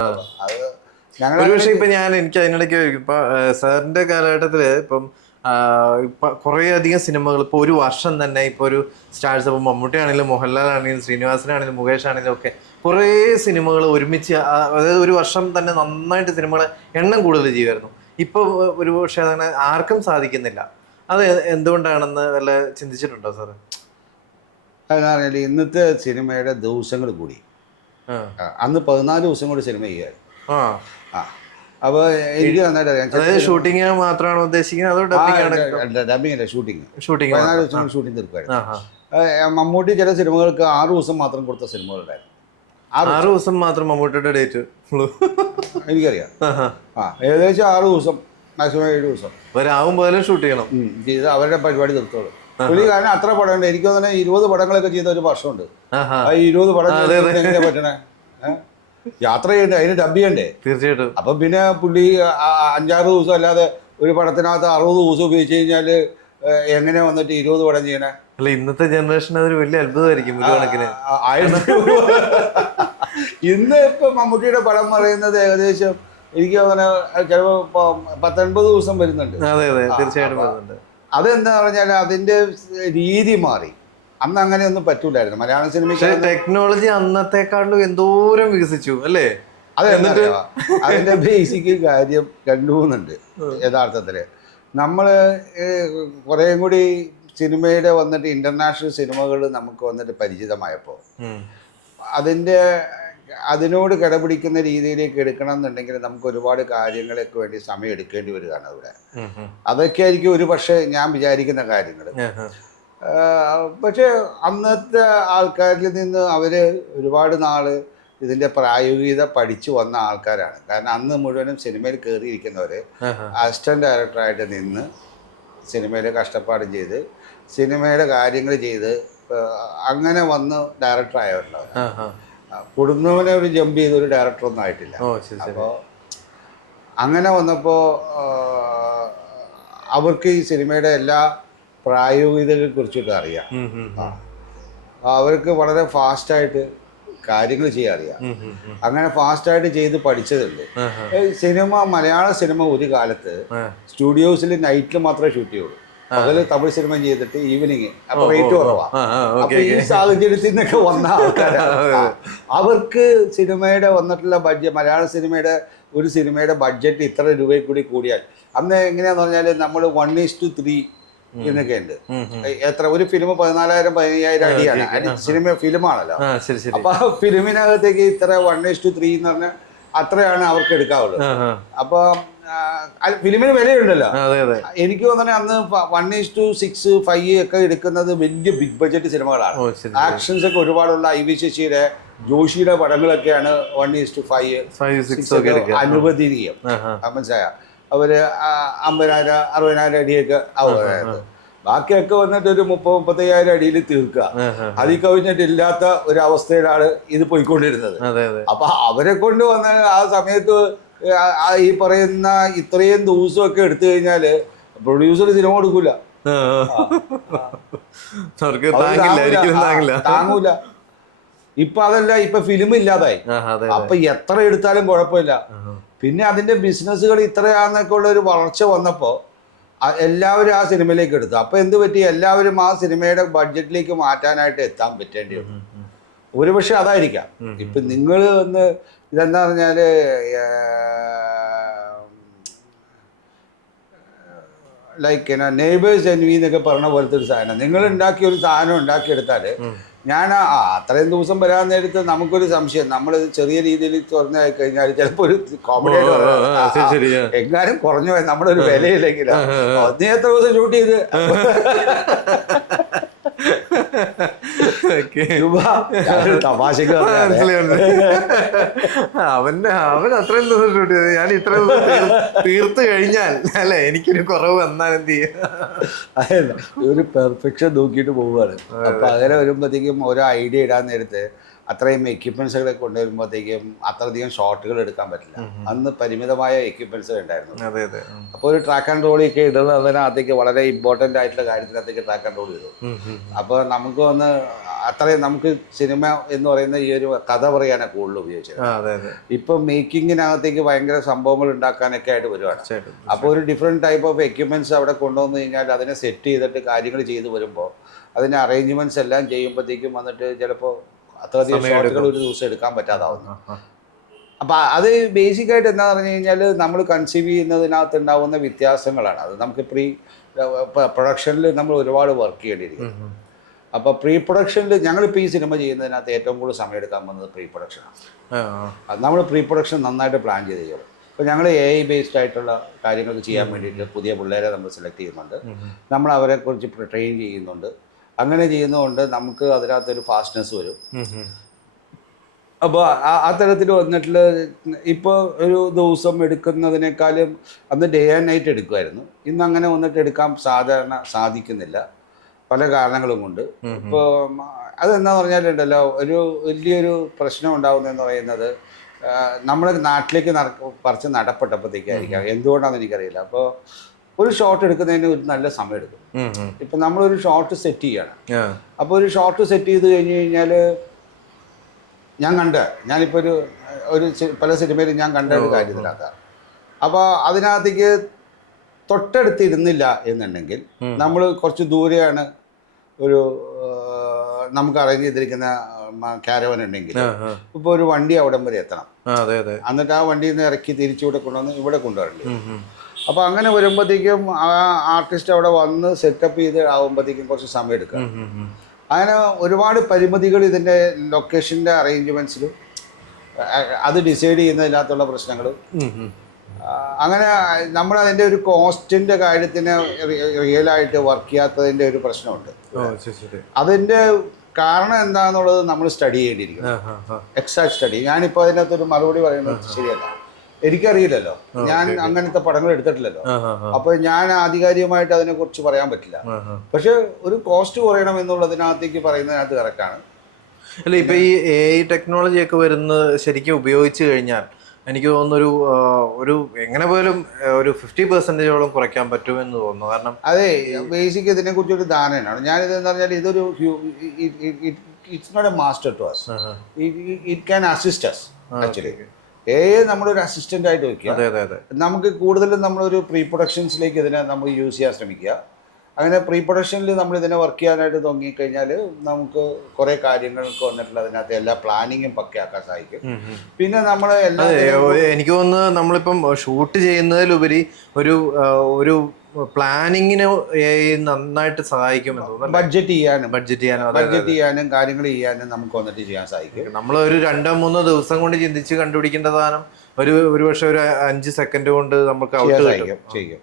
അത് ഒരു പക്ഷേ ഇപ്പൊ എനിക്ക് അതിനിടയ്ക്ക് ഇപ്പൊ സാറിന്റെ കാലഘട്ടത്തില് ഇപ്പം ഇപ്പൊ കുറെ അധികം സിനിമകൾ ഇപ്പൊ ഒരു വർഷം തന്നെ ഇപ്പൊ ഒരു സ്റ്റാർസ് ഇപ്പൊ മമ്മൂട്ടി ആണെങ്കിലും മോഹൻലാൽ ആണെങ്കിലും ശ്രീനിവാസനാണെങ്കിലും മുകേഷ് ആണെങ്കിലും ഒക്കെ കുറേ സിനിമകൾ ഒരുമിച്ച് അതായത് ഒരു വർഷം തന്നെ നന്നായിട്ട് സിനിമകളെ എണ്ണം കൂടുതൽ ചെയ്യുമായിരുന്നു. ഇപ്പൊ ഒരു പക്ഷെ അങ്ങനെ ആർക്കും സാധിക്കുന്നില്ല. അത് എന്തുകൊണ്ടാണെന്ന് വല്ല ചിന്തിച്ചിട്ടുണ്ടോ സാറ്? അതെന്ന് പറഞ്ഞാൽ ഇന്നത്തെ സിനിമയുടെ ദിവസങ്ങൾ കൂടി. അന്ന് 14 ദിവസം കൂടി സിനിമ ചെയ്യായിരുന്നു. ആ അപ്പോൾ എനിക്ക് നന്നായിട്ട് അറിയാം. ഷൂട്ടിങ് മാത്രമാണോ ഉദ്ദേശിക്കുന്നത് അതോ ഡബിങ് അല്ല, ഷൂട്ടിങ്. ഷൂട്ടിങ് 14 ദിവസം കൊണ്ട് ഷൂട്ടിങ് തീർക്കുമായിരുന്നു. മമ്മൂട്ടി ചില സിനിമകൾക്ക് 6 ദിവസം മാത്രം കൊടുത്ത സിനിമകളുണ്ടായിരുന്നു. 6 ദിവസം മാത്രം മമ്മൂട്ടിയുടെ ഡേറ്റ് എനിക്കറിയാം. ഏകദേശം 6 ദിവസം, മാക്സിമം 7 ദിവസം ഒരാവും പോലെ ഷൂട്ട് ചെയ്യണം. ചെയ്ത് അവരുടെ പരിപാടി നിർത്തോളൂ. പുള്ളി കാരണം അത്ര പടമുണ്ട്. എനിക്ക് തന്നെ 20 പടങ്ങളൊക്കെ ചെയ്ത ഒരു വർഷമുണ്ട്. ആ 20 പടം എങ്ങനെ പറ്റണേ? യാത്ര ചെയ്യണ്ടേ, അതിന് ഡബ് ചെയ്യണ്ടേ? തീർച്ചയായിട്ടും. അപ്പം പിന്നെ പുള്ളി 5-6 ദിവസം അല്ലാതെ ഒരു പടത്തിനകത്ത് 60 ദിവസം ഉപയോഗിച്ച് കഴിഞ്ഞാൽ എങ്ങനെ വന്നിട്ട് 20 പടം ചെയ്യണേ? അല്ല, ഇന്നത്തെ ജനറേഷൻ അതൊരു വലിയ അത്ഭുതമായിരിക്കും. ഇന്ന് ഇപ്പൊ മമ്മൂട്ടിയുടെ പടം പറയുന്നത് ഏകദേശം എനിക്ക് അങ്ങനെ ചിലപ്പോ 19 ദിവസം വരുന്നുണ്ട്. അതെ അതെ, തീർച്ചയായിട്ടും വരുന്നുണ്ട്. അതെന്താ പറഞ്ഞാൽ അതിന്റെ രീതി മാറി. അന്ന് അങ്ങനെയൊന്നും പറ്റൂലായിരുന്നു മലയാള സിനിമയ്ക്ക്. ടെക്നോളജി അന്നത്തെക്കാളും എന്തോരം വികസിച്ചു അല്ലേ? അതിന്റെ ബേസിക് കാര്യം 2-3 യഥാർത്ഥത്തില്. നമ്മള് കുറേയും കൂടി സിനിമയുടെ വന്നിട്ട് ഇന്റർനാഷണൽ സിനിമകൾ നമുക്ക് വന്നിട്ട് പരിചിതമായപ്പോൾ അതിനോട് കിടപിടിക്കുന്ന രീതിയിലേക്ക് എടുക്കണം എന്നുണ്ടെങ്കിൽ നമുക്ക് ഒരുപാട് കാര്യങ്ങളൊക്കെ വേണ്ടി സമയം എടുക്കേണ്ടി വരികയാണ് അവിടെ. അതൊക്കെ ആയിരിക്കും ഒരു പക്ഷേ ഞാൻ വിചാരിക്കുന്ന കാര്യങ്ങൾ. പക്ഷെ അന്നത്തെ ആൾക്കാരിൽ നിന്ന് അവര് ഒരുപാട് നാള് ഇതിന്റെ പ്രായോഗികത പഠിച്ചു വന്ന ആൾക്കാരാണ്. കാരണം അന്ന് മുഴുവനും സിനിമയിൽ കയറിയിരിക്കുന്നവര് അസിസ്റ്റന്റ് ഡയറക്ടറായിട്ട് നിന്ന് സിനിമയിൽ കഷ്ടപ്പാടും ചെയ്ത് സിനിമയുടെ കാര്യങ്ങൾ ചെയ്ത് അങ്ങനെ വന്ന് ഡയറക്ടറായവരുണ്ടാവും. കൊടുന്നവനെ ഒരു ജമ്പ് ചെയ്ത ഒരു ഡയറക്ടറൊന്നും ആയിട്ടില്ല. അപ്പോൾ അങ്ങനെ വന്നപ്പോൾ അവർക്ക് ഈ സിനിമയുടെ എല്ലാ പ്രായോഗികതകളെ കുറിച്ചൊക്കെ അറിയാം. അവർക്ക് വളരെ ഫാസ്റ്റായിട്ട് കാര്യങ്ങൾ ചെയ്യാൻ അറിയാം. അങ്ങനെ ഫാസ്റ്റായിട്ട് ചെയ്ത് പഠിച്ചതുണ്ട്. മലയാള സിനിമ ഒരു കാലത്ത് സ്റ്റുഡിയോസിൽ നൈറ്റിൽ മാത്രമേ ഷൂട്ട് ചെയ്യുള്ളൂ. പകല് തമിഴ് സിനിമ ചെയ്തിട്ട് ഈവനിങ്, അപ്പൊ റേറ്റ് കുറവാണ്. അപ്പൊ ഈ സാഹചര്യത്തിൽ നിന്നൊക്കെ വന്ന ആൾക്കാരാണ്. അവർക്ക് സിനിമയുടെ വന്നിട്ടുള്ള ബഡ്ജറ്റ്, മലയാള സിനിമയുടെ ഒരു സിനിമയുടെ ബഡ്ജറ്റ് ഇത്ര രൂപയിൽ കൂടിയാൽ അന്ന് എങ്ങനെയാന്ന് പറഞ്ഞാല് നമ്മൾ 1:3 എന്നൊക്കെ ഉണ്ട്. എത്ര ഒരു ഫിലിം 14,000-15,000 അടിയാണ്. സിനിമ ഫിലിമാണല്ലോ. അപ്പൊ ഫിലിമിനകത്തേക്ക് ഇത്ര 1:3 എന്ന് പറഞ്ഞാൽ അത്രയാണ് അവർക്ക് എടുക്കാവുള്ളൂ. അപ്പൊ ഫിലിമിന് വിലയുണ്ടല്ലോ. എനിക്ക് തോന്നുന്നത് അന്ന് 1:6, 5 ഒക്കെ എടുക്കുന്നത് വലിയ ബിഗ് ബഡ്ജറ്റ് സിനിമകളാണ്. ആക്ഷൻസ് ഒക്കെ ഒരുപാടുള്ള ഐവി ശശിയുടെ, ജോഷിയുടെ പടങ്ങളൊക്കെയാണ് 1:5 അനുവദനീയം. മനസ്സിലായ അവര് 50,000, 60,000 അടിയൊക്കെ ആവുമായിരുന്നു. ബാക്കിയൊക്കെ വന്നിട്ട് ഒരു 30-35,000 അടിയിൽ തീർക്കുക. അതിൽ കവിഞ്ഞിട്ടില്ലാത്ത ഒരവസ്ഥയിലാണ് ഇത് പോയിക്കൊണ്ടിരുന്നത്. അപ്പൊ അവരെ കൊണ്ട് വന്ന ആ സമയത്ത് ഈ പറയുന്ന ഇത്രയും ദിവസമൊക്കെ എടുത്തു കഴിഞ്ഞാല് പ്രൊഡ്യൂസർ സിനിമ കൊടുക്കൂല, താങ്ങൂല. ഇപ്പൊ അതല്ല, ഇപ്പൊ ഫിലിം ഇല്ലാതായി. അപ്പൊ എത്ര എടുത്താലും കുഴപ്പമില്ല. പിന്നെ അതിന്റെ ബിസിനസ്സുകൾ ഇത്രയാന്നൊക്കെ ഉള്ള ഒരു വളർച്ച വന്നപ്പോ എല്ലാവരും ആ സിനിമയിലേക്ക് എടുത്തു. അപ്പൊ എന്ത് പറ്റി? എല്ലാവരും ആ സിനിമയുടെ ബഡ്ജറ്റിലേക്ക് മാറ്റാനായിട്ട് എത്താൻ പറ്റേണ്ടി വന്നു. ഒരുപക്ഷെ അതായിരിക്കാം. ഇപ്പൊ നിങ്ങൾ ഒന്ന് ഇതെന്താ പറഞ്ഞാല് ലൈക്ക് നെയ്ബേഴ്സ് എൻവി എന്നൊക്കെ പറഞ്ഞ പോലത്തെ ഒരു സാധനം. നിങ്ങൾ ഉണ്ടാക്കിയ ഒരു സാധനം ഉണ്ടാക്കിയെടുത്താല് ഞാൻ അത്രയും ദിവസം വരാൻ നേരത്ത് നമുക്കൊരു സംശയം, നമ്മൾ ചെറിയ രീതിയിൽ തുറന്നായി കഴിഞ്ഞാൽ ചിലപ്പോൾ ഒരു കോമഡി എങ്ങാനും കുറഞ്ഞു പോയി നമ്മുടെ ഒരു വിലയില്ലെങ്കിലോ. നീ എത്ര ദിവസം ഷൂട്ട് ചെയ്ത്? തമാശക്ക് അവൻ അത്രയും ദിവസം ഷൂട്ട് ചെയ്ത് ഞാൻ ഇത്ര തീർത്ത് കഴിഞ്ഞാൽ അല്ലെ എനിക്കൊരു കുറവ് വന്നാൽ എന്ത് ചെയ്യും? ഒരു പെർഫെക്ഷൻ നോക്കിയിട്ട് പോവുകയാണ്. അപ്പൊ അങ്ങനെ വരുമ്പോഴത്തേക്കും ഓരോ ഐഡിയ ഇടാൻ നേരത്ത് അത്രയും എക്യുപ്മെന്റ്സുകളെ കൊണ്ടുവരുമ്പോഴത്തേക്കും അത്രയധികം ഷോട്ടുകൾ എടുക്കാൻ പറ്റില്ല. അന്ന് പരിമിതമായ എക്യുപ്മെന്റ്സ് ഉണ്ടായിരുന്നു. അപ്പോൾ ഒരു ട്രാക്ക് ആൻഡ് റോളൊക്കെ ഇടുന്നതിനകത്തേക്ക് വളരെ ഇമ്പോർട്ടൻ്റ് ആയിട്ടുള്ള കാര്യത്തിനകത്തേക്ക് ട്രാക്ക് ആൻഡ് റോൾ ഇടും. അപ്പോൾ നമുക്ക് വന്ന് അത്രയും നമുക്ക് സിനിമ എന്ന് പറയുന്ന ഈ ഒരു കഥ പറയാനാണ് കൂടുതൽ ഉപയോഗിച്ചത്. ഇപ്പം മേക്കിങ്ങിനകത്തേക്ക് ഭയങ്കര സംഭവങ്ങൾ ഉണ്ടാക്കാനൊക്കെ ആയിട്ട് വരുവാണ്. അപ്പോൾ ഒരു ഡിഫറെൻറ്റ് ടൈപ്പ് ഓഫ് എക്യുപ്മെൻറ്റ്സ് അവിടെ കൊണ്ടുവന്നു കഴിഞ്ഞാൽ അതിനെ സെറ്റ് ചെയ്തിട്ട് കാര്യങ്ങൾ ചെയ്ത് വരുമ്പോൾ അതിൻ്റെ അറേഞ്ച്മെൻറ്റ്സ് എല്ലാം ചെയ്യുമ്പോഴത്തേക്കും വന്നിട്ട് ചിലപ്പോൾ അത്രയധികം ഷോട്ടുകൾ ഒരു ദിവസം എടുക്കാൻ പറ്റാതാവുന്നു. അപ്പോൾ അത് ബേസിക്കായിട്ട് എന്താ പറഞ്ഞു കഴിഞ്ഞാൽ നമ്മൾ കൺസീവ് ചെയ്യുന്നതിനകത്ത് ഉണ്ടാവുന്ന വ്യത്യാസങ്ങളാണ്. അത് നമുക്ക് പ്രൊഡക്ഷനിൽ നമ്മൾ ഒരുപാട് വർക്ക് ചെയ്യേണ്ടിയിരിക്കുന്നു. അപ്പോൾ പ്രീ പ്രൊഡക്ഷനിൽ ഞങ്ങളിപ്പോൾ ഈ സിനിമ ചെയ്യുന്നതിനകത്ത് ഏറ്റവും കൂടുതൽ സമയം എടുക്കാൻ പോകുന്നത് പ്രീ പ്രൊഡക്ഷനാണ്. നമ്മൾ പ്രീ പ്രൊഡക്ഷൻ നന്നായിട്ട് പ്ലാൻ ചെയ്ത് ചെയ്യണം. അപ്പോൾ ഞങ്ങൾ AI ബേസ്ഡ് ആയിട്ടുള്ള കാര്യങ്ങൾ ചെയ്യാൻ വേണ്ടിയിട്ട് പുതിയ പിള്ളേരെ നമ്മൾ സെലക്ട് ചെയ്യുന്നുണ്ട്. നമ്മൾ അവരെക്കുറിച്ച് ട്രെയിൻ ചെയ്യുന്നുണ്ട്. അങ്ങനെ ചെയ്യുന്നതുകൊണ്ട് നമുക്ക് അതിനകത്തൊരു ഫാസ്റ്റ്നെസ് വരും. അപ്പോൾ ആ തരത്തിൽ വന്നിട്ട് ഇപ്പോൾ ഒരു ദിവസം എടുക്കുന്നതിനേക്കാളും അന്ന് ഡേ ആൻഡ് നൈറ്റ് എടുക്കുമായിരുന്നു. ഇന്ന് അങ്ങനെ വന്നിട്ട് എടുക്കാൻ സാധിക്കുന്നില്ല, പല കാരണങ്ങളും കൊണ്ട്. ഇപ്പോൾ അതെന്താ പറഞ്ഞാലുണ്ടല്ലോ, ഒരു വലിയൊരു പ്രശ്നം ഉണ്ടാകുന്നതെന്ന് പറയുന്നത് നമ്മുടെ നാട്ടിലേക്ക് പറിച്ച് നടപ്പെട്ടപ്പോഴത്തേക്കായിരിക്കാം. എന്തുകൊണ്ടാണെന്ന് എനിക്കറിയില്ല. അപ്പോൾ ഒരു ഷോട്ട് എടുക്കുന്നതിന് ഒരു നല്ല സമയം എടുക്കും. ഇപ്പം നമ്മളൊരു ഷോട്ട് സെറ്റ് ചെയ്യണം. അപ്പോൾ ഒരു ഷോട്ട് സെറ്റ് ചെയ്ത് കഴിഞ്ഞ് കഴിഞ്ഞാൽ ഞാനിപ്പോൾ ഒരു പല സിനിമയിലും ഞാൻ കണ്ട ഒരു കാര്യത്തിനകത്താണ്. അപ്പോൾ അതിനകത്തേക്ക് തൊട്ടടുത്ത് ഇരുന്നില്ല എന്നുണ്ടെങ്കിൽ നമ്മൾ കുറച്ച് ദൂരെയാണ് ഒരു നമുക്ക് അറേഞ്ച് ചെയ്തിരിക്കുന്ന കാരവൻ ഉണ്ടെങ്കിൽ ഇപ്പോൾ ഒരു വണ്ടി അവിടം വരെ എത്തണം. എന്നിട്ട് ആ വണ്ടിയിൽ നിന്ന് ഇറക്കി തിരിച്ചുകൂടെ കൊണ്ടുവന്ന് ഇവിടെ കൊണ്ടുവരേണ്ടി. അപ്പോൾ അങ്ങനെ വരുമ്പോഴത്തേക്കും ആ ആർട്ടിസ്റ്റ് അവിടെ വന്ന് സെറ്റപ്പ് ചെയ്ത് ആകുമ്പോഴത്തേക്കും കുറച്ച് സമയം എടുക്കാം. അങ്ങനെ ഒരുപാട് പരിമിതികൾ ഇതിൻ്റെ ലൊക്കേഷൻ്റെ അറേഞ്ച്മെൻറ്റ്സിലും അത് ഡിസൈഡ് ചെയ്യുന്നതിനകത്തുള്ള പ്രശ്നങ്ങളും. അങ്ങനെ നമ്മളതിൻ്റെ ഒരു കോസ്റ്റിൻ്റെ കാര്യത്തിന് റിയലായിട്ട് വർക്ക് ചെയ്യാത്തതിൻ്റെ ഒരു പ്രശ്നമുണ്ട്. അതിൻ്റെ കാരണം എന്താണെന്നുള്ളത് നമ്മൾ സ്റ്റഡി ചെയ്യേണ്ടിയിരിക്കുന്നു, എക്സാക്ട് സ്റ്റഡി. ഞാനിപ്പോൾ അതിനകത്തൊരു മറുപടി പറയുന്നത് ശരിയല്ല, എനിക്കറിയില്ലല്ലോ, ഞാൻ അങ്ങനത്തെ പടങ്ങൾ എടുത്തിട്ടില്ലല്ലോ. അപ്പോൾ ഞാൻ ആധികാരികമായിട്ട് അതിനെക്കുറിച്ച് പറയാൻ പറ്റില്ല. പക്ഷെ ഒരു കോസ്റ്റ് കുറയണം എന്നുള്ളതിനകത്തേക്ക് പറയുന്നതിനകത്ത് കറക്റ്റാണ്. അല്ല, ഇപ്പൊ ഈ AI ടെക്നോളജി ഒക്കെ വരുന്നത് ശരിക്കും ഉപയോഗിച്ചു കഴിഞ്ഞാൽ എനിക്ക് തോന്നുന്നു ഒരു എങ്ങനെ പോലും ഒരു 50% കുറയ്ക്കാൻ പറ്റുമെന്ന് തോന്നുന്നു. കാരണം അതെ, ബേസിക് ഇതിനെ കുറിച്ചൊരു ധാരണയാണ്. ഞാനിതെന്ന് പറഞ്ഞാൽ ഇതൊരു it's not a master to us, it can assist us. Actually നമ്മളൊരു അസിസ്റ്റന്റ് ആയിട്ട് വെക്കുക. നമുക്ക് കൂടുതലും നമ്മളൊരു പ്രീ പ്രൊഡക്ഷൻസിലേക്ക് ഇതിനെ നമ്മൾ യൂസ് ചെയ്യാൻ ശ്രമിക്കുക. അങ്ങനെ പ്രീ പ്രൊഡക്ഷനിൽ നമ്മൾ ഇതിനെ വർക്ക് ചെയ്യാനായിട്ട് തുടങ്ങിക്കഴിഞ്ഞാൽ നമുക്ക് കുറേ കാര്യങ്ങൾക്ക് വന്നിട്ടുള്ള അതിനകത്ത് എല്ലാ പ്ലാനിങ്ങും പക്കയാക്കാൻ സാധിക്കും. പിന്നെ നമ്മൾ എനിക്ക് തോന്നുന്നു നമ്മളിപ്പം ഷൂട്ട് ചെയ്യുന്നതിലുപരി ഒരു പ്ലാനിങ്ങിന് നന്നായിട്ട് സഹായിക്കുമെന്ന് തോന്നുന്നു. ബഡ്ജറ്റ് ചെയ്യാനും കാര്യങ്ങൾ ചെയ്യാനും നമുക്ക് വന്നിട്ട് ചെയ്യാൻ സാധിക്കും. നമ്മൾ ഒരു 2-3 ദിവസം കൊണ്ട് ചിന്തിച്ച് കണ്ടുപിടിക്കേണ്ട സാധനം ഒരു പക്ഷെ ഒരു 5 സെക്കൻഡ് കൊണ്ട് നമുക്ക് ചെയ്യും.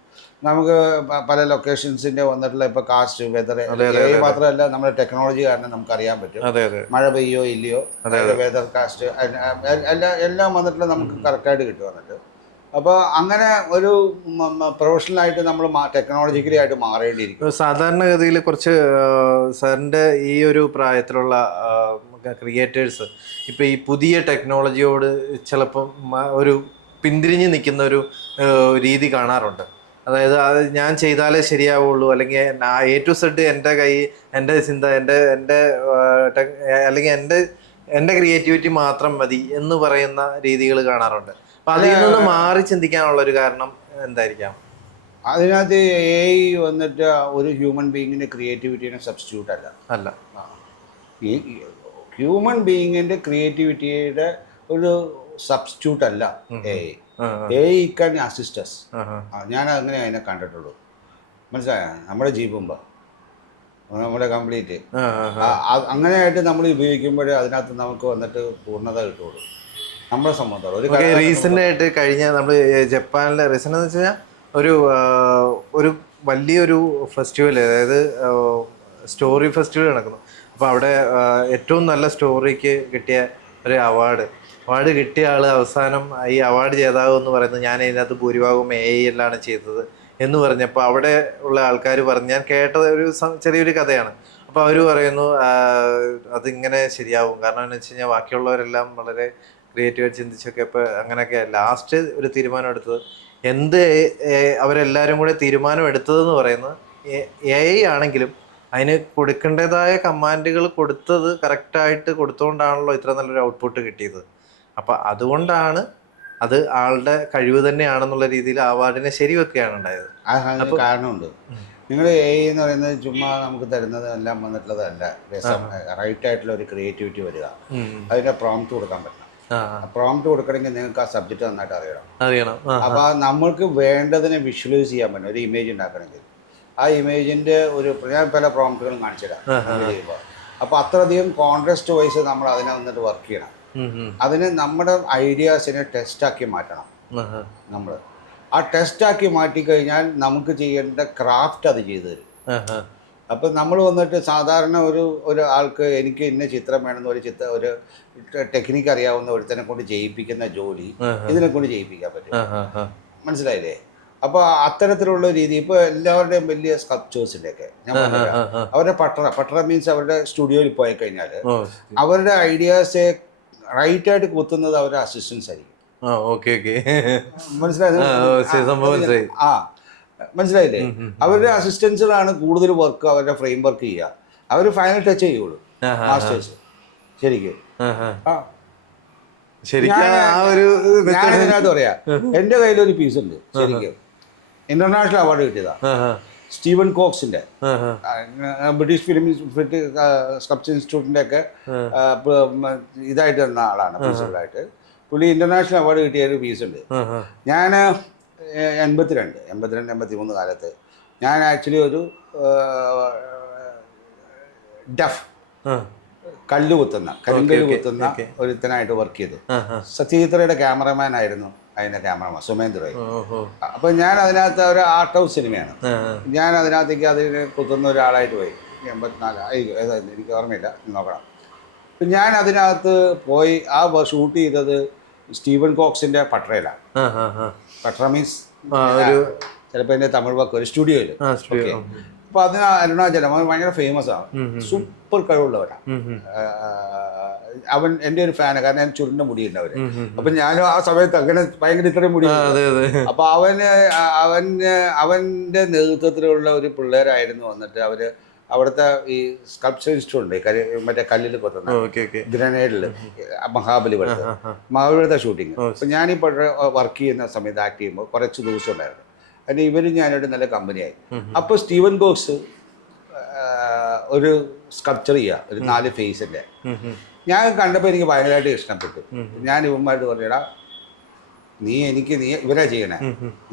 നമുക്ക് പല ലൊക്കേഷൻസിന്റെ വന്നിട്ടുള്ള ഇപ്പൊ കാസ്റ്റ്, വെതർ മാത്രമല്ല നമ്മുടെ ടെക്നോളജി കാരണം നമുക്ക് അറിയാൻ പറ്റും മഴ പെയ്യോ ഇല്ലയോ, വെതർ, കാസ്റ്റ് എല്ലാം വന്നിട്ടുള്ള നമുക്ക് കറക്റ്റായിട്ട് കിട്ടും വന്നിട്ട്. അപ്പോൾ അങ്ങനെ ഒരു പ്രൊഫഷണലായിട്ട് നമ്മൾ ടെക്നോളജിക്കലി ആയിട്ട് മാറേണ്ടിയിരിക്കും. സാധാരണഗതിയിൽ കുറച്ച് സാറിൻ്റെ ഈ ഒരു പ്രായത്തിലുള്ള ക്രിയേറ്റേഴ്സ് ഇപ്പോൾ ഈ പുതിയ ടെക്നോളജിയോട് ചിലപ്പം ഒരു പിന്തിരിഞ്ഞ് നിൽക്കുന്ന ഒരു രീതി കാണാറുണ്ട്. അതായത് അത് ഞാൻ ചെയ്താലേ ശരിയാവുള്ളൂ, അല്ലെങ്കിൽ A to Z എൻ്റെ ചിന്ത, അല്ലെങ്കിൽ എൻ്റെ ക്രിയേറ്റിവിറ്റി മാത്രം മതി എന്ന് പറയുന്ന രീതികൾ കാണാറുണ്ട്. അപ്പം അതിൽ നിന്ന് മാറി ചിന്തിക്കാനുള്ള ഒരു കാരണം എന്തായിരിക്കാം? അതിനകത്ത് AI വന്നിട്ട് ഒരു ഹ്യൂമൻ ബീയിങ്ങിൻ്റെ ക്രിയേറ്റിവിറ്റീനെ സബ്സ്റ്റിറ്റ്യൂട്ട് അല്ല. ഈ ഹ്യൂമൻ ബീയിങ്ങിൻ്റെ ക്രിയേറ്റിവിറ്റിയുടെ ഒരു സബ്സ്റ്റിറ്റ്യൂട്ട് അല്ല AI can assist us. ഞാൻ അങ്ങനെ അതിനെ കണ്ടിട്ടുള്ളൂ, മനസ്സിലായോ? നമ്മുടെ ജീവുമ്പോൾ നമ്മുടെ കംപ്ലീറ്റ് അങ്ങനെയായിട്ട് നമ്മൾ ഉപയോഗിക്കുമ്പോഴേ അതിനകത്ത് നമുക്ക് വന്നിട്ട് പൂർണ്ണത കിട്ടുള്ളൂ നമ്മളെ സംബന്ധിച്ചോളം. റീസെൻ്റ് ആയിട്ട് കഴിഞ്ഞ നമ്മൾ ജപ്പാനിലെ റീസെൻ്റ് എന്ന് വെച്ച് കഴിഞ്ഞാൽ ഒരു വലിയൊരു ഫെസ്റ്റിവൽ, അതായത് സ്റ്റോറി ഫെസ്റ്റിവൽ നടക്കുന്നു. അപ്പോൾ അവിടെ ഏറ്റവും നല്ല സ്റ്റോറിക്ക് കിട്ടിയ ഒരു അവാർഡ് കിട്ടിയ ആൾ അവസാനം ഈ അവാർഡ് ജേതാവ് എന്ന് പറയുന്നത് ഞാൻ ഇതിനകത്ത് ഭൂരിഭാഗവും AI ചെയ്തത് എന്ന് പറഞ്ഞപ്പോൾ അവിടെ ഉള്ള ആൾക്കാർ പറഞ്ഞു, ഞാൻ കേട്ടത് ഒരു ചെറിയൊരു കഥയാണ്. അപ്പോൾ അവർ പറയുന്നു അതിങ്ങനെ ശരിയാവും, കാരണം എന്ന് വെച്ച് കഴിഞ്ഞാൽ ബാക്കിയുള്ളവരെല്ലാം വളരെ ക്രിയേറ്റീവായിട്ട് ചിന്തിച്ചൊക്കെ ഇപ്പോൾ അങ്ങനെയൊക്കെ ലാസ്റ്റ് ഒരു തീരുമാനം എടുത്തത് അവരെല്ലാവരും കൂടെ തീരുമാനം എടുത്തതെന്ന് പറയുന്നത് AI ആണെങ്കിലും അതിന് കൊടുക്കേണ്ടതായ കമാൻഡുകൾ കൊടുത്തത് കറക്റ്റായിട്ട് കൊടുത്തുകൊണ്ടാണല്ലോ ഇത്ര നല്ലൊരു ഔട്ട്പുട്ട് കിട്ടിയത്. അപ്പം അതുകൊണ്ടാണ് അത് ആളുടെ കഴിവ് തന്നെയാണെന്നുള്ള രീതിയിൽ അവാർഡിനെ ശരിവെക്കുകയാണ് ഉണ്ടായത്. അതിന് കാരണമുണ്ട്. നിങ്ങൾ AI എന്ന് പറയുന്നത് ചുമ്മാ നമുക്ക് തരുന്നത് എല്ലാം വന്നിട്ടുള്ളതല്ല. രസം റൈറ്റ് ആയിട്ടുള്ള ഒരു ക്രിയേറ്റിവിറ്റി വരിക, അതിൻ്റെ പ്രോംപ്റ്റ് കൊടുക്കാൻ പറ്റണം. പ്രോംപ്റ്റ് കൊടുക്കണമെങ്കിൽ നിങ്ങൾക്ക് ആ സബ്ജക്റ്റ് നന്നായിട്ട് അറിയണം. അപ്പോൾ നമ്മൾക്ക് വേണ്ടതിനെ വിഷ്വലൈസ് ചെയ്യാൻ പറ്റും. ഒരു ഇമേജ് ഉണ്ടാക്കണമെങ്കിൽ ആ ഇമേജിൻ്റെ ഞാൻ പല പ്രോംപ്റ്റുകളും കാണിച്ചുതരാം ചെയ്യുമ്പോൾ. അപ്പോൾ അത്രയധികം കോൺട്രാസ്റ്റ് വൈസ് നമ്മൾ അതിനെ വന്നിട്ട് വർക്ക് ചെയ്യണം. അതിന് നമ്മുടെ ഐഡിയാസിനെ ടെസ്റ്റാക്കി മാറ്റണം. നമ്മൾ ആ ടെസ്റ്റാക്കി മാറ്റിക്കഴിഞ്ഞാൽ നമുക്ക് ചെയ്യേണ്ട ക്രാഫ്റ്റ് അത് ചെയ്തു തരും. അപ്പം നമ്മൾ വന്നിട്ട് സാധാരണ ഒരു ആൾക്ക് എനിക്ക് ഇന്ന ചിത്രം വേണമെന്ന് ഒരു ടെക്നിക്ക് അറിയാവുന്ന ഒരുത്തനെ കൊണ്ട് ചെയ്യിപ്പിക്കുന്ന ജോലി ഇതിനെ കൊണ്ട് ചെയ്യിപ്പിക്കാൻ പറ്റും. മനസ്സിലായില്ലേ? അപ്പോൾ അത്തരത്തിലുള്ള രീതി ഇപ്പോൾ എല്ലാവരുടെയും വലിയ സ്കൾപ്ചേഴ്സിൻ്റെ ഒക്കെ ഞാൻ പറഞ്ഞില്ല, അവരുടെ പട്ടറ മീൻസ് അവരുടെ സ്റ്റുഡിയോയിൽ പോയി കഴിഞ്ഞാൽ അവരുടെ ഐഡിയാസ് റൈറ്റായിട്ട് കുത്തുന്നത് അവരുടെ അസിസ്റ്റൻസ് ആയിരിക്കും. മനസ്സിലായത്? മനസ്സിലായില്ലേ? അവരുടെ അസിസ്റ്റൻസിലാണ് കൂടുതൽ വർക്ക് അവരുടെ ഫ്രെയിം വർക്ക് ചെയ്യുക. അവർ ഫൈനൽ ടച്ച് ചെയ്യുള്ളൂ മാസ്റ്റേഴ്സ്. ശരിക്കും ഞാനിതിനകത്ത് പറയാ, എൻ്റെ കയ്യിലൊരു പീസ് ഉണ്ട് ശരിക്കും, ഇന്റർനാഷണൽ അവാർഡ് കിട്ടിയതാ. സ്റ്റീവൻ കോക്സിന്റെ ബ്രിട്ടീഷ് ഫിലിം സ്കൾപ്ചർ ഇൻസ്റ്റിറ്റ്യൂട്ടിന്റെ ഒക്കെ ഇതായിട്ട് വന്ന ആളാണ്. പ്രിൻസിപ്പലായിട്ട് പുള്ളി ഇന്റർനാഷണൽ അവാർഡ് കിട്ടിയ ഒരു പീസ് ഉണ്ട്. ഞാൻ 82-83 കാലത്ത് ഞാൻ ആക്ച്വലി ഒരു ഡഫ് കല്ല് കുത്തുന്ന കരിങ്കല്ല് കുത്തുന്ന ഒരുത്തനായിട്ട് വർക്ക് ചെയ്തു. സത്യജിത്രയുടെ ക്യാമറമാൻ ആയിരുന്നു അതിൻ്റെ ക്യാമറമാൻ സുമേന്ദ്ര. അപ്പം ഞാൻ അതിനകത്ത് ഒരു ആർട്ട് ഹൗസ് സിനിമയാണ്, ഞാൻ അതിനകത്തേക്ക് അതിന് കുത്തുന്ന ഒരാളായിട്ട് പോയി. 84 എനിക്ക് ഓർമ്മയില്ല, നോക്കണം. അപ്പം ഞാൻ അതിനകത്ത് പോയി ആ ഷൂട്ട് ചെയ്തത് സ്റ്റീവൻ കോക്സിന്റെ പട്രയിലാണ്. പട്ര മീൻസ് ചിലപ്പോൾ എൻ്റെ തമിഴ് വാക്ക് ഒരു സ്റ്റുഡിയോയിൽ. അപ്പോൾ അതിന് അരുണാചലം അവൻ ഭയങ്കര ഫേമസ് ആണ്, സൂപ്പർ കഴിവുള്ളവരാണ്. അവൻ എൻ്റെ ഒരു ഫാനാണ്, കാരണം ഞാൻ ചുരുണ്ട മുടിയുണ്ട് അവര്. അപ്പം ഞാനും ആ സമയത്ത് അങ്ങനെ ഭയങ്കര ഇത്രയും മുടി. അപ്പോൾ അവൻ്റെ നേതൃത്വത്തിലുള്ള ഒരു പിള്ളേരായിരുന്നു വന്നിട്ട് അവര് അവിടുത്തെ ഈ സ്കൾപ്ചർ ഇൻസ്റ്റിറ്റ്യൂട്ട് മറ്റേ കല്ലിൽ കൊത്തുന്ന ഗ്രനേഡിൽ മഹാബലിപുരത്തെ ഷൂട്ടിങ്. അപ്പം ഞാനിപ്പോൾ വർക്ക് ചെയ്യുന്ന സമയത്ത് ആക്ട് ചെയ്യുമ്പോൾ കുറച്ച് ദിവസം ഉണ്ടായിരുന്നു. അതിന് ഇവരും ഞാനൊരു നല്ല കമ്പനിയായി. അപ്പോൾ സ്റ്റീവൻ കോക്സ് ഒരു സ്കൾപ്ചർ ചെയ്യുക, ഒരു 4 ഫേസിൻ്റെ. ഞാൻ കണ്ടപ്പോൾ എനിക്ക് ഭയങ്കരമായിട്ട് ഇഷ്ടപ്പെട്ടു. ഞാൻ ഇവന്മാരോട് പറഞ്ഞടാ, നീ ഇവരാ ചെയ്യണേ,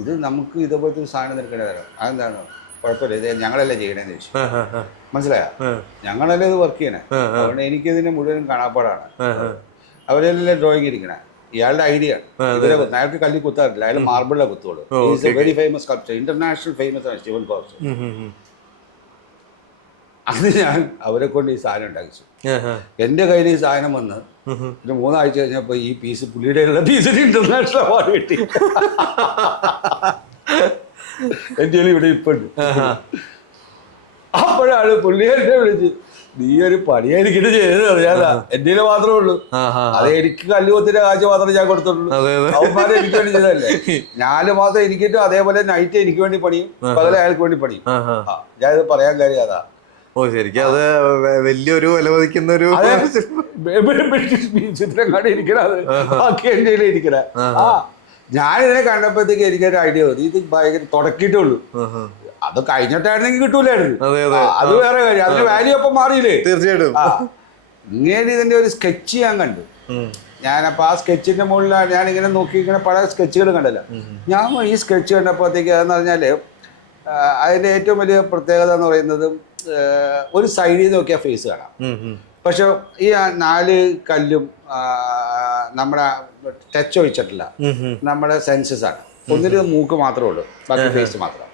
ഇത് നമുക്ക് ഇതുപോലത്തെ ഒരു സാധനം നിൽക്കേണ്ടി വരാം. അതെന്താണ്? കുഴപ്പമില്ല, ഇത് ഞങ്ങളല്ലേ ചെയ്യണേന്ന് ചോദിച്ചു. മനസ്സിലായോ? ഞങ്ങളല്ലേ ഇത് വർക്ക് ചെയ്യണേ, അതുകൊണ്ട് എനിക്കിതിന് മുഴുവൻ കാണാപ്പാടാണ്. അവരെല്ലാം ഡ്രോയിങ് ഇരിക്കണേ, ഇയാളുടെ ഐഡിയ ഇവരെ അയാൾക്ക് കല്ലിൽ കുത്താറില്ല, അയാൾ മാർബിളിലെ കുത്തുള്ളൂ. Is a very famous sculpture, international famous ആണ് സ്റ്റീവൻ കോക്സ്. അത് ഞാൻ അവരെ കൊണ്ട് ഈ സാധനം ഉണ്ടാക്കിച്ചു. എൻ്റെ കയ്യിൽ ഈ സാധനം വന്ന് ഒരു 3 ആഴ്ച കഴിഞ്ഞപ്പോൾ ഈ പീസ് പുള്ളിയുടെ പീസിന് ഇന്റർനാഷണൽ അവാർഡ് കിട്ടി. എൻ്റെ ഇവിടെ ഇപ്പൊ ഉണ്ട്. അപ്പോഴാണ് പുള്ളി എന്നെ വിളിച്ച്, നീ ഒരു പണിയായിരിക്കും ചെയ്തത് അറിയാതാ, എൻ്റെ മാത്രമേ ഉള്ളൂ, അത് എനിക്ക് കല്ലുകൊത്തിന്റെ കാഴ്ച മാത്രമേ ഞാൻ കൊടുത്തുള്ളൂ. അവന്മാരെ എനിക്ക് വേണ്ടി ചെയ്തതല്ലേ. 4 മാസം എനിക്കിട്ടും അതേപോലെ നൈറ്റ് എനിക്ക് വേണ്ടി പണിയും, പകലെ അയാൾക്ക് വേണ്ടി പണിയും. ഞാനിത് പറയാൻ കാര്യം അതാ. ശരിക്കും അത് വലിയൊരു വില മതിക്കുന്ന ഒരു ചിത്രം ഇരിക്കണത്, ബാക്കി എൻ്റെ ഇരിക്കണ. ഞാനിതിനെ കണ്ടപ്പോഴത്തേക്ക് എനിക്കൊരു ഐഡിയ മതി, ഇത് ഭയങ്കര തുടക്കിയിട്ടേ ഉള്ളൂ. അത് കഴിഞ്ഞിട്ടായിരുന്നെങ്കിൽ കിട്ടൂലായിരുന്നു, അത് വേറെ കാര്യം. അതിന്റെ വാല്യൂ അപ്പം മാറിയില്ലേ? തീർച്ചയായിട്ടും. ഇങ്ങനെ ഇതിന്റെ ഒരു സ്കെച്ച് ഞാൻ കണ്ടു. ഞാനപ്പോൾ ആ സ്കെച്ചിന്റെ മുകളിലാണ് ഞാനിങ്ങനെ നോക്കി, ഇങ്ങനെ പല സ്കെച്ചുകൾ കണ്ടല്ലോ. ഞാൻ ഈ സ്കെച്ച് കണ്ടപ്പോഴത്തേക്ക് അതെന്ന് പറഞ്ഞാല് അതിന്റെ ഏറ്റവും വലിയ പ്രത്യേകത എന്ന് പറയുന്നത്, ഒരു സൈഡിൽ നോക്കിയാൽ ഫേസ് കാണാം, പക്ഷെ ഈ 4 കല്ലും നമ്മുടെ ടച്ച് ഒഴിച്ചിട്ടില്ല, നമ്മുടെ സെൻസസ് ആണ്. ഒന്നില് മൂക്ക് മാത്രമേ ഉള്ളൂ, ബാക്കി ഫേസ് മാത്രം.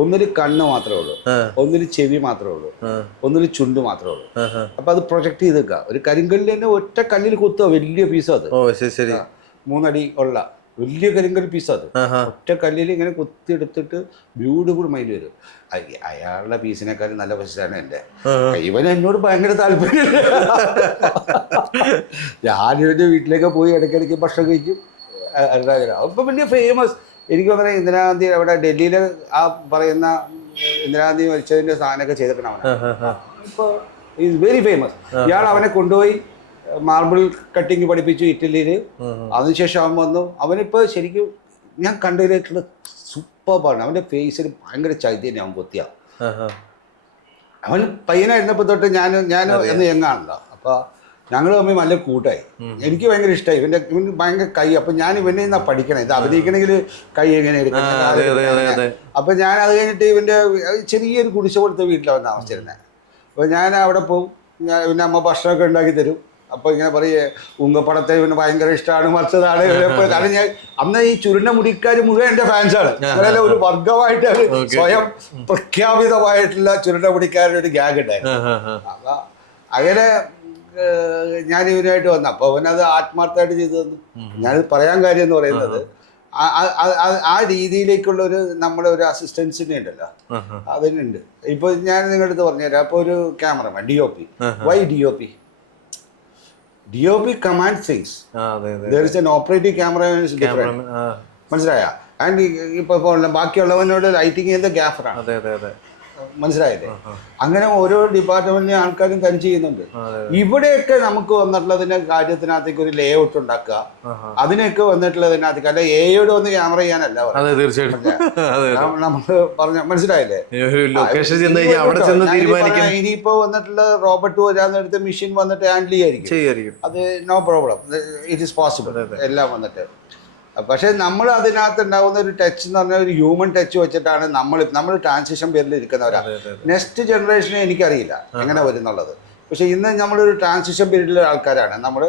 ഒന്നില് കണ്ണ് മാത്രമേ ഉള്ളൂ, ഒന്നില് ചെവി മാത്രമേ ഉള്ളൂ, ഒന്നില് ചുണ്ട് മാത്രമേ ഉള്ളൂ. അപ്പൊ അത് പ്രൊജക്ട് ചെയ്ത് വെക്കുക. ഒരു കരിങ്കല്ലിൽ തന്നെ ഒറ്റ കല്ലിൽ കുത്തുക, വലിയ പീസ്. അത് 3 അടി ഉള്ള വലിയ കരിങ്കല്ല് പീസ്. അത് ഒറ്റ കല്ലിൽ ഇങ്ങനെ കുത്തിയെടുത്തിട്ട് ബ്യൂട്ടിഫുൾ മൈൻഡ് വരും. അയാളുടെ പീസിനെക്കാളും നല്ല പൈസയാണ് എൻ്റെ. ഇവന് എന്നോട് ഭയങ്കര താല്പര്യമില്ല. ഞാനിവൻ്റെ വീട്ടിലേക്ക് പോയി ഇടയ്ക്കിടയ്ക്ക് ഭക്ഷണം കഴിക്കും. അപ്പൊ വലിയ ഫേമസ് എനിക്ക് തോന്നുന്നത് ഇന്ദിരാഗാന്ധി അവിടെ ഡൽഹിയിൽ ആ പറയുന്ന ഇന്ദിരാഗാന്ധി മരിച്ചതിന്റെ സാധനമൊക്കെ ചെയ്തിട്ടുണ്ട് അവനെ. ഇപ്പോൾ ഈസ് വെരി ഫേമസ്. ഇയാൾ അവനെ കൊണ്ടുപോയി മാർബിൾ കട്ടിങ് പഠിപ്പിച്ചു ഇറ്റലിയിൽ. അതിനുശേഷം അവൻ വന്നു. അവനിപ്പോൾ ശരിക്കും ഞാൻ കണ്ടതിലേക്കുള്ള സൂപ്പർബാണ്. അവൻ്റെ ഫേസിൽ ഭയങ്കര ചൈതന്യം. അവൻ കൊത്തിയ അവൻ പയ്യനായിരുന്നപ്പോൾ തൊട്ട് ഞാൻ എന്ന് യങ്ങാണല്ലോ. അപ്പോൾ ഞങ്ങൾ തമ്മിൽ നല്ല കൂട്ടായി. എനിക്ക് ഭയങ്കര ഇഷ്ടമായി. ഇവന് ഭയങ്കര കൈ. അപ്പം ഞാൻ ഇവൻ്റെ നിന്നാ പഠിക്കണം. ഇത് അഭിനയിക്കണമെങ്കിൽ കൈ എങ്ങനെ എടുക്കണം. അപ്പം ഞാൻ അത് കഴിഞ്ഞിട്ട് ഇവൻ്റെ ചെറിയൊരു കുടിശ്ശ കൊടുത്ത വീട്ടിലാണ് താമസിച്ചിരുന്നത്. അപ്പോൾ ഞാൻ അവിടെ പോകും. പിന്നെ അമ്മ ഭക്ഷണമൊക്കെ ഉണ്ടാക്കി തരും. അപ്പോൾ ഇങ്ങനെ പറയേ ഉങ്കപ്പടത്തെ ഇവന് ഭയങ്കര ഇഷ്ടമാണ്, മറിച്ചതാണ്. കാരണം ഞാൻ അന്ന് ഈ ചുരുണ്ട മുടിക്കാർ മുഴുവൻ എൻ്റെ ഫാൻസാണ്. അങ്ങനെ ഒരു വർഗമായിട്ട് സ്വയം പ്രഖ്യാപിതമായിട്ടുള്ള ചുരുണ്ട മുടിക്കാരുടെ ഒരു ഗ്യാഗ് ഉണ്ടായിരുന്നു. അപ്പം അങ്ങനെ ഞാൻ ഇവനായിട്ട് വന്നു. അപ്പോൾ അവനത് ആത്മാർത്ഥമായിട്ട് ചെയ്തു തന്നു. ഞാനിത് പറയാൻ കാര്യം എന്ന് പറയുന്നത് ആ രീതിയിലേക്കുള്ള ഒരു നമ്മുടെ ഒരു അസിസ്റ്റൻസിനെ ഉണ്ടല്ലോ, അതിനുണ്ട്. ഇപ്പൊ ഞാൻ നിങ്ങളുടെ അടുത്ത് പറഞ്ഞുതരാം. അപ്പൊ ഒരു cameraman DOP, why DOP command things. there is an operating camera is different. മനസ്സിലായ? ആൻഡ് ഇപ്പൊ ബാക്കിയുള്ളവനോട് ലൈറ്റിംഗ് ചെയ്യുന്ന ഗ്യാഫറാണ്. മനസ്സിലായില്ലേ? അങ്ങനെ ഓരോ ഡിപ്പാർട്ട്മെന്റിലെ ആൾക്കാരും തനിച്ച് ചെയ്യുന്നുണ്ട്. ഇവിടെയൊക്കെ നമുക്ക് വന്നിട്ടുള്ളതിന്റെ കാര്യത്തിനകത്തേക്ക് ഒരു ലേ ഔട്ട് ഉണ്ടാക്കുക, അതിനൊക്കെ വന്നിട്ടുള്ളതിനകത്തേക്ക് അല്ല എയോട് വന്ന് ക്യാമറ ചെയ്യാനല്ല നമുക്ക് പറഞ്ഞ. മനസ്സിലായില്ലേ? ഇനിയിപ്പോ വന്നിട്ടുള്ള റോബോട്ട് വരാന്നെടുത്ത് മെഷീൻ വന്നിട്ട് ഹാൻഡിൽ ചെയ്യായിരിക്കും. അത് no problem, it is possible എല്ലാം വന്നിട്ട്. പക്ഷേ നമ്മൾ അതിനകത്ത് ഉണ്ടാകുന്ന ഒരു ടച്ച് എന്ന് പറഞ്ഞാൽ ഒരു ഹ്യൂമൻ ടച്ച് വെച്ചിട്ടാണ് നമ്മൾ ട്രാൻസിഷൻ പേരിൽ ഇരിക്കുന്നവരാണ്. നെക്സ്റ്റ് ജനറേഷനെ എനിക്കറിയില്ല എങ്ങനെ വരുന്നുള്ളത്. പക്ഷേ ഇന്ന് നമ്മളൊരു ട്രാൻസിഷൻ പീരീഡിലെ ആൾക്കാരാണ്. നമ്മൾ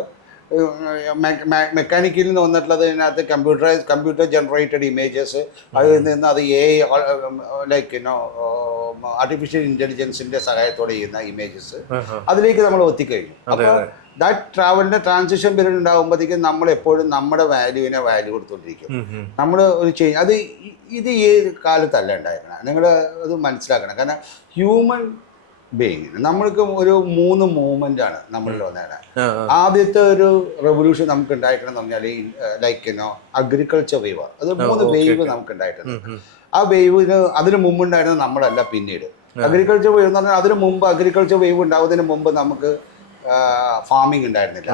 മെക്കാനിക്കിൽ നിന്ന് വന്നിട്ടുള്ളതിനകത്ത് കമ്പ്യൂട്ടർ ജനറേറ്റഡ് ഇമേജസ്, അതിൽ നിന്ന് അത് ലൈക്ക് ആർട്ടിഫിഷ്യൽ ഇൻ്റലിജൻസിൻ്റെ സഹായത്തോടെ ചെയ്യുന്ന ഇമേജസ് അതിലേക്ക് നമ്മൾ എത്തിക്കഴിഞ്ഞു. അപ്പോൾ ദാറ്റ് ട്രാവലിൻ്റെ ട്രാൻസിഷൻ പീരീഡ് ഉണ്ടാകുമ്പോഴത്തേക്കും നമ്മൾ എപ്പോഴും നമ്മുടെ വാല്യൂവിനെ വാല്യൂ കൊടുത്തുകൊണ്ടിരിക്കും. നമ്മൾ ഒരു ചേഞ്ച് അത് ഇത് ഈ കാലത്തല്ല ഉണ്ടായിരിക്കണം. നിങ്ങൾ അത് മനസ്സിലാക്കണം. കാരണം ഹ്യൂമൻ ബീയിങ് നമ്മൾക്ക് ഒരു 3 മൂവ്മെൻ്റാണ് നമ്മളിൽ വന്നേടാൻ. ആദ്യത്തെ ഒരു റെവല്യൂഷൻ നമുക്ക് ഉണ്ടായിരിക്കണം എന്ന് പറഞ്ഞാൽ ലൈക്ക് അഗ്രികൾച്ചർ വേവ്. അത് 3 വേവ് നമുക്ക് ഉണ്ടായിട്ടുണ്ട്. ആ വേവിന് അതിന് മുമ്പുണ്ടായിരുന്നത് നമ്മളല്ല. പിന്നീട് അഗ്രികൾച്ചർ വേവ് എന്ന് പറഞ്ഞാൽ അതിന് മുമ്പ് അഗ്രികൾച്ചർ വേവ് ഉണ്ടാവുന്നതിന് മുമ്പ് നമുക്ക് ഫാമിംഗ് ഉണ്ടായിരുന്നില്ല.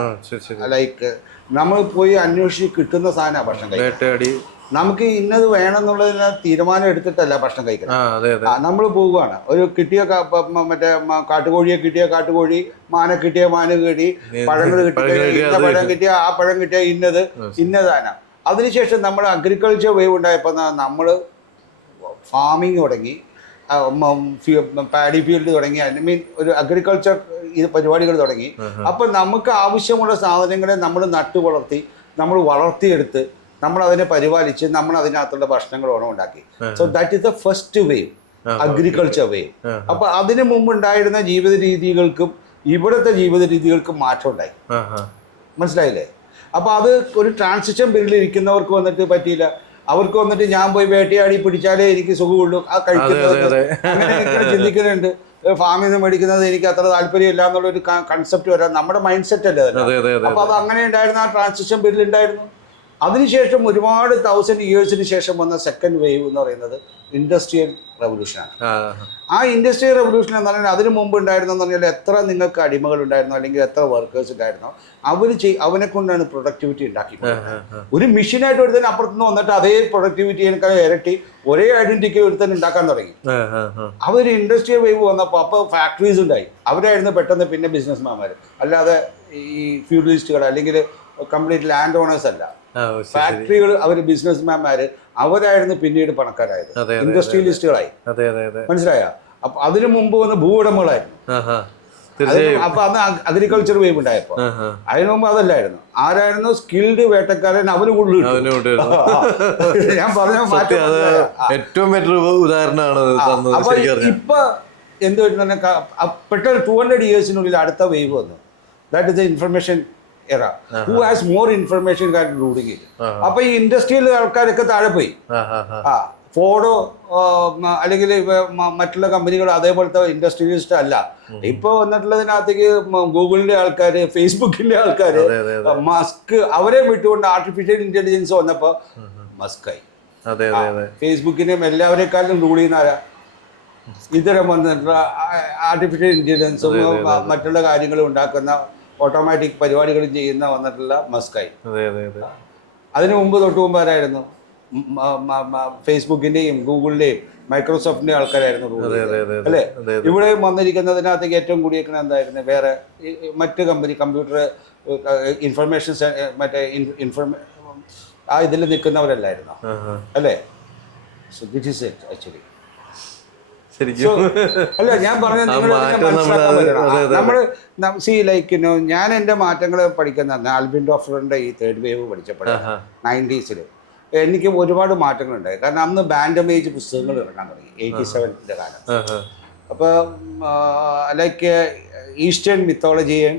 ലൈക്ക് നമ്മൾ പോയി അന്വേഷിച്ച് കിട്ടുന്ന സാധനമാണ് ഭക്ഷണം കഴിക്കുക. നമുക്ക് ഇന്നത് വേണം എന്നുള്ളതിന് തീരുമാനം എടുത്തിട്ടല്ല ഭക്ഷണം കഴിക്കണം. നമ്മൾ പോവുകയാണ്. ഒരു കിട്ടിയ മറ്റേ കാട്ടുകോഴിയെ കിട്ടിയ കാട്ടുകോഴി, മാന കിട്ടിയ മാന കിട്ടി, പഴങ്ങൾ കിട്ടിയ പഴം കിട്ടിയ ആ പഴം കിട്ടിയ ഇന്നതാണ്. അതിനുശേഷം നമ്മൾ അഗ്രികൾച്ചർ വേവ് ഉണ്ടായപ്പോൾ നമ്മൾ ഫാമിങ് തുടങ്ങി, പാഡി ഫീൽഡ് തുടങ്ങി, ഐ മീൻ ഒരു അഗ്രികൾച്ചർ പരിപാടികൾ തുടങ്ങി. അപ്പം നമുക്ക് ആവശ്യമുള്ള സാധനങ്ങളെ നമ്മൾ നട്ടു വളർത്തി, നമ്മൾ വളർത്തിയെടുത്ത്, നമ്മൾ അതിനെ പരിപാലിച്ച് നമ്മൾ അതിനകത്തുള്ള ഭക്ഷണങ്ങളോണം ഉണ്ടാക്കി. So that is the first wave, agriculture wave. അപ്പൊ അതിനു മുമ്പ് ഉണ്ടായിരുന്ന ജീവിത രീതികൾക്കും ഇവിടുത്തെ ജീവിത രീതികൾക്കും മാറ്റം ഉണ്ടായി. മനസ്സിലായില്ലേ? അപ്പൊ അത് ഒരു ട്രാൻസിഷൻ പീരീഡിൽ ഇരിക്കുന്നവർക്ക് വന്നിട്ട് പറ്റിയില്ല. അവർക്ക് വന്നിട്ട് ഞാൻ പോയി വേട്ടയാടി പിടിച്ചാലേ എനിക്ക് സുഖമുള്ളൂ, ആ കഴിക്കുന്നത് അങ്ങനെ ചിന്തിക്കുന്നുണ്ട്. ഫാമിൽ നിന്ന് മേടിക്കുന്നത് എനിക്ക് അത്ര താല്പര്യമില്ല എന്നുള്ളൊരു കൺസെപ്റ്റ് വരാൻ നമ്മുടെ മൈൻഡ് സെറ്റ് അല്ലേ അതല്ല. അപ്പൊ അത് അങ്ങനെ ഉണ്ടായിരുന്നു, ആ ട്രാൻസിഷൻ പീരീഡിൽ ഉണ്ടായിരുന്നു. അതിനുശേഷം ഒരുപാട് 1000 ഇയേഴ്സിന് ശേഷം വന്ന സെക്കൻഡ് വേവ് എന്ന് പറയുന്നത് ഇൻഡസ്ട്രിയൽ റെവല്യൂഷനാണ്. ആ ഇൻഡസ്ട്രിയൽ റെവല്യൂഷൻ എന്ന് പറഞ്ഞാൽ അതിന് മുമ്പ് ഉണ്ടായിരുന്നെന്ന് പറഞ്ഞാൽ എത്ര നിങ്ങൾക്ക് അടിമകൾ ഉണ്ടായിരുന്നോ അല്ലെങ്കിൽ എത്ര വർക്കേഴ്സ് ഉണ്ടായിരുന്നോ അവനെ കൊണ്ടാണ് പ്രൊഡക്ടിവിറ്റി ഉണ്ടാക്കിക്കൊണ്ടിരുന്നത്. ഒരു മെഷീനായിട്ട് ഒരുത്തന്നെ അപ്പുറത്തുനിന്ന് വന്നിട്ട് അതേ പ്രൊഡക്ടിവിറ്റിയേക്കാൾ ഇരട്ടി ഒരേ ഐഡന്റിറ്റി ഒരുത്തന്നെ ഉണ്ടാക്കാൻ തുടങ്ങി. അവർ ഇൻഡസ്ട്രിയൽ വേവ് വന്നപ്പോൾ അപ്പോൾ ഫാക്ടറീസ് ഉണ്ടായി. അവരായിരുന്നു പെട്ടെന്ന് പിന്നെ ബിസിനസ്മാൻമാർ, അല്ലാതെ ഈ ഫ്യൂഡലിസ്റ്റുകൾ അല്ലെങ്കിൽ കംപ്ലീറ്റ് ലാൻഡ് ഓണേഴ്സ് അല്ല. ഫാക്ടറികൾ അവർ ബിസിനസ്മാൻമാര് അവരായിരുന്നു പിന്നീട് പണക്കാരായത്, ഇൻഡസ്ട്രിയലിസ്റ്റുകളായി. മനസ്സിലായ? അപ്പൊ അതിനു മുമ്പ് വന്ന് ഭൂവുടമകളായിരുന്നു. അപ്പൊ അന്ന് അഗ്രികൾച്ചർ വേവ് ഉണ്ടായപ്പോ അതിനു മുമ്പ് അതല്ലായിരുന്നു. ആരായിരുന്നു? സ്കിൽഡ് വേട്ടക്കാരൻ, അവന് കൂടുതൽ. ഞാൻ പറഞ്ഞ ഏറ്റവും ബെറ്റർ ഉദാഹരണമാണ്. അപ്പൊ ഇപ്പൊ എന്ത് തന്നെ പെട്ടെന്ന് 200 ഇയേഴ്സിനുള്ളിൽ അടുത്ത വേവ് വന്നു. That is the information era. Who has more information than ruling it? അപ്പൊ ഈ ഇൻഡസ്ട്രിയൽ ആൾക്കാരൊക്കെ താഴെ പോയി. ഫോർഡോ അല്ലെങ്കിൽ മറ്റുള്ള കമ്പനികൾ അതേപോലത്തെ ഇൻഡസ്ട്രിയലിസ്റ്റ് അല്ല. ഇപ്പൊ വന്നിട്ടുള്ളതിനകത്തേക്ക് ഗൂഗിളിന്റെ ആൾക്കാർ, ഫേസ്ബുക്കിന്റെ ആൾക്കാർ, മസ്ക്, അവരെ വിട്ടുകൊണ്ട് ആർട്ടിഫിഷ്യൽ ഇന്റലിജൻസ് വന്നപ്പോ മസ്കായി. അതെ അതെ അതെ. ഫേസ്ബുക്കിനെയും എല്ലാവരെക്കാളും റൂൾ ചെയ്യുന്ന ആരാ? ഇത്തരം വന്നിട്ടുള്ള ആർട്ടിഫിഷ്യൽ ഇന്റലിജൻസും മറ്റുള്ള കാര്യങ്ങളും ഉണ്ടാക്കുന്ന ഓട്ടോമാറ്റിക് പരിപാടികളും ചെയ്യുന്ന വന്നിട്ടുള്ള മസ്കായി. അതെ അതെ അതെ. അതിനു തൊട്ട് മുമ്പ് ആരായിരുന്നു? ഫേസ്ബുക്കിന്റെയും ഗൂഗിളിന്റെയും മൈക്രോസോഫ്റ്റിന്റെയും ആൾക്കാരായിരുന്നു റൂൾ ചെയ്തത് അല്ലേ? ഇവിടെ വന്നിരിക്കുന്നതിനകത്തേക്ക് ഏറ്റവും കൂടിയേക്കണ എന്തായിരുന്നു? വേറെ മറ്റ് കമ്പ്യൂട്ടർ ഇൻഫർമേഷൻ മറ്റേ ആ ഇതിൽ നിൽക്കുന്നവരല്ലായിരുന്നോ അല്ലേ? So this is it actually. അല്ല, ഞാൻ പറഞ്ഞത് നമ്മൾ സി ലൈക്ക് ഞാൻ എൻ്റെ മാറ്റങ്ങൾ പഠിക്കുന്ന ആൽബിൻ ഡോക്ടറിന്റെ ഈ തേർഡ് വേവ് പഠിച്ചപ്പോഴാണ് 90s എനിക്ക് ഒരുപാട് മാറ്റങ്ങളുണ്ടായി. കാരണം അന്ന് ബാൻഡമേജ് പുസ്തകങ്ങൾ ഇറങ്ങാൻ തുടങ്ങി 87 കാലം. അപ്പോൾ ലൈക്ക് ഈസ്റ്റേൺ മിത്തോളജിയും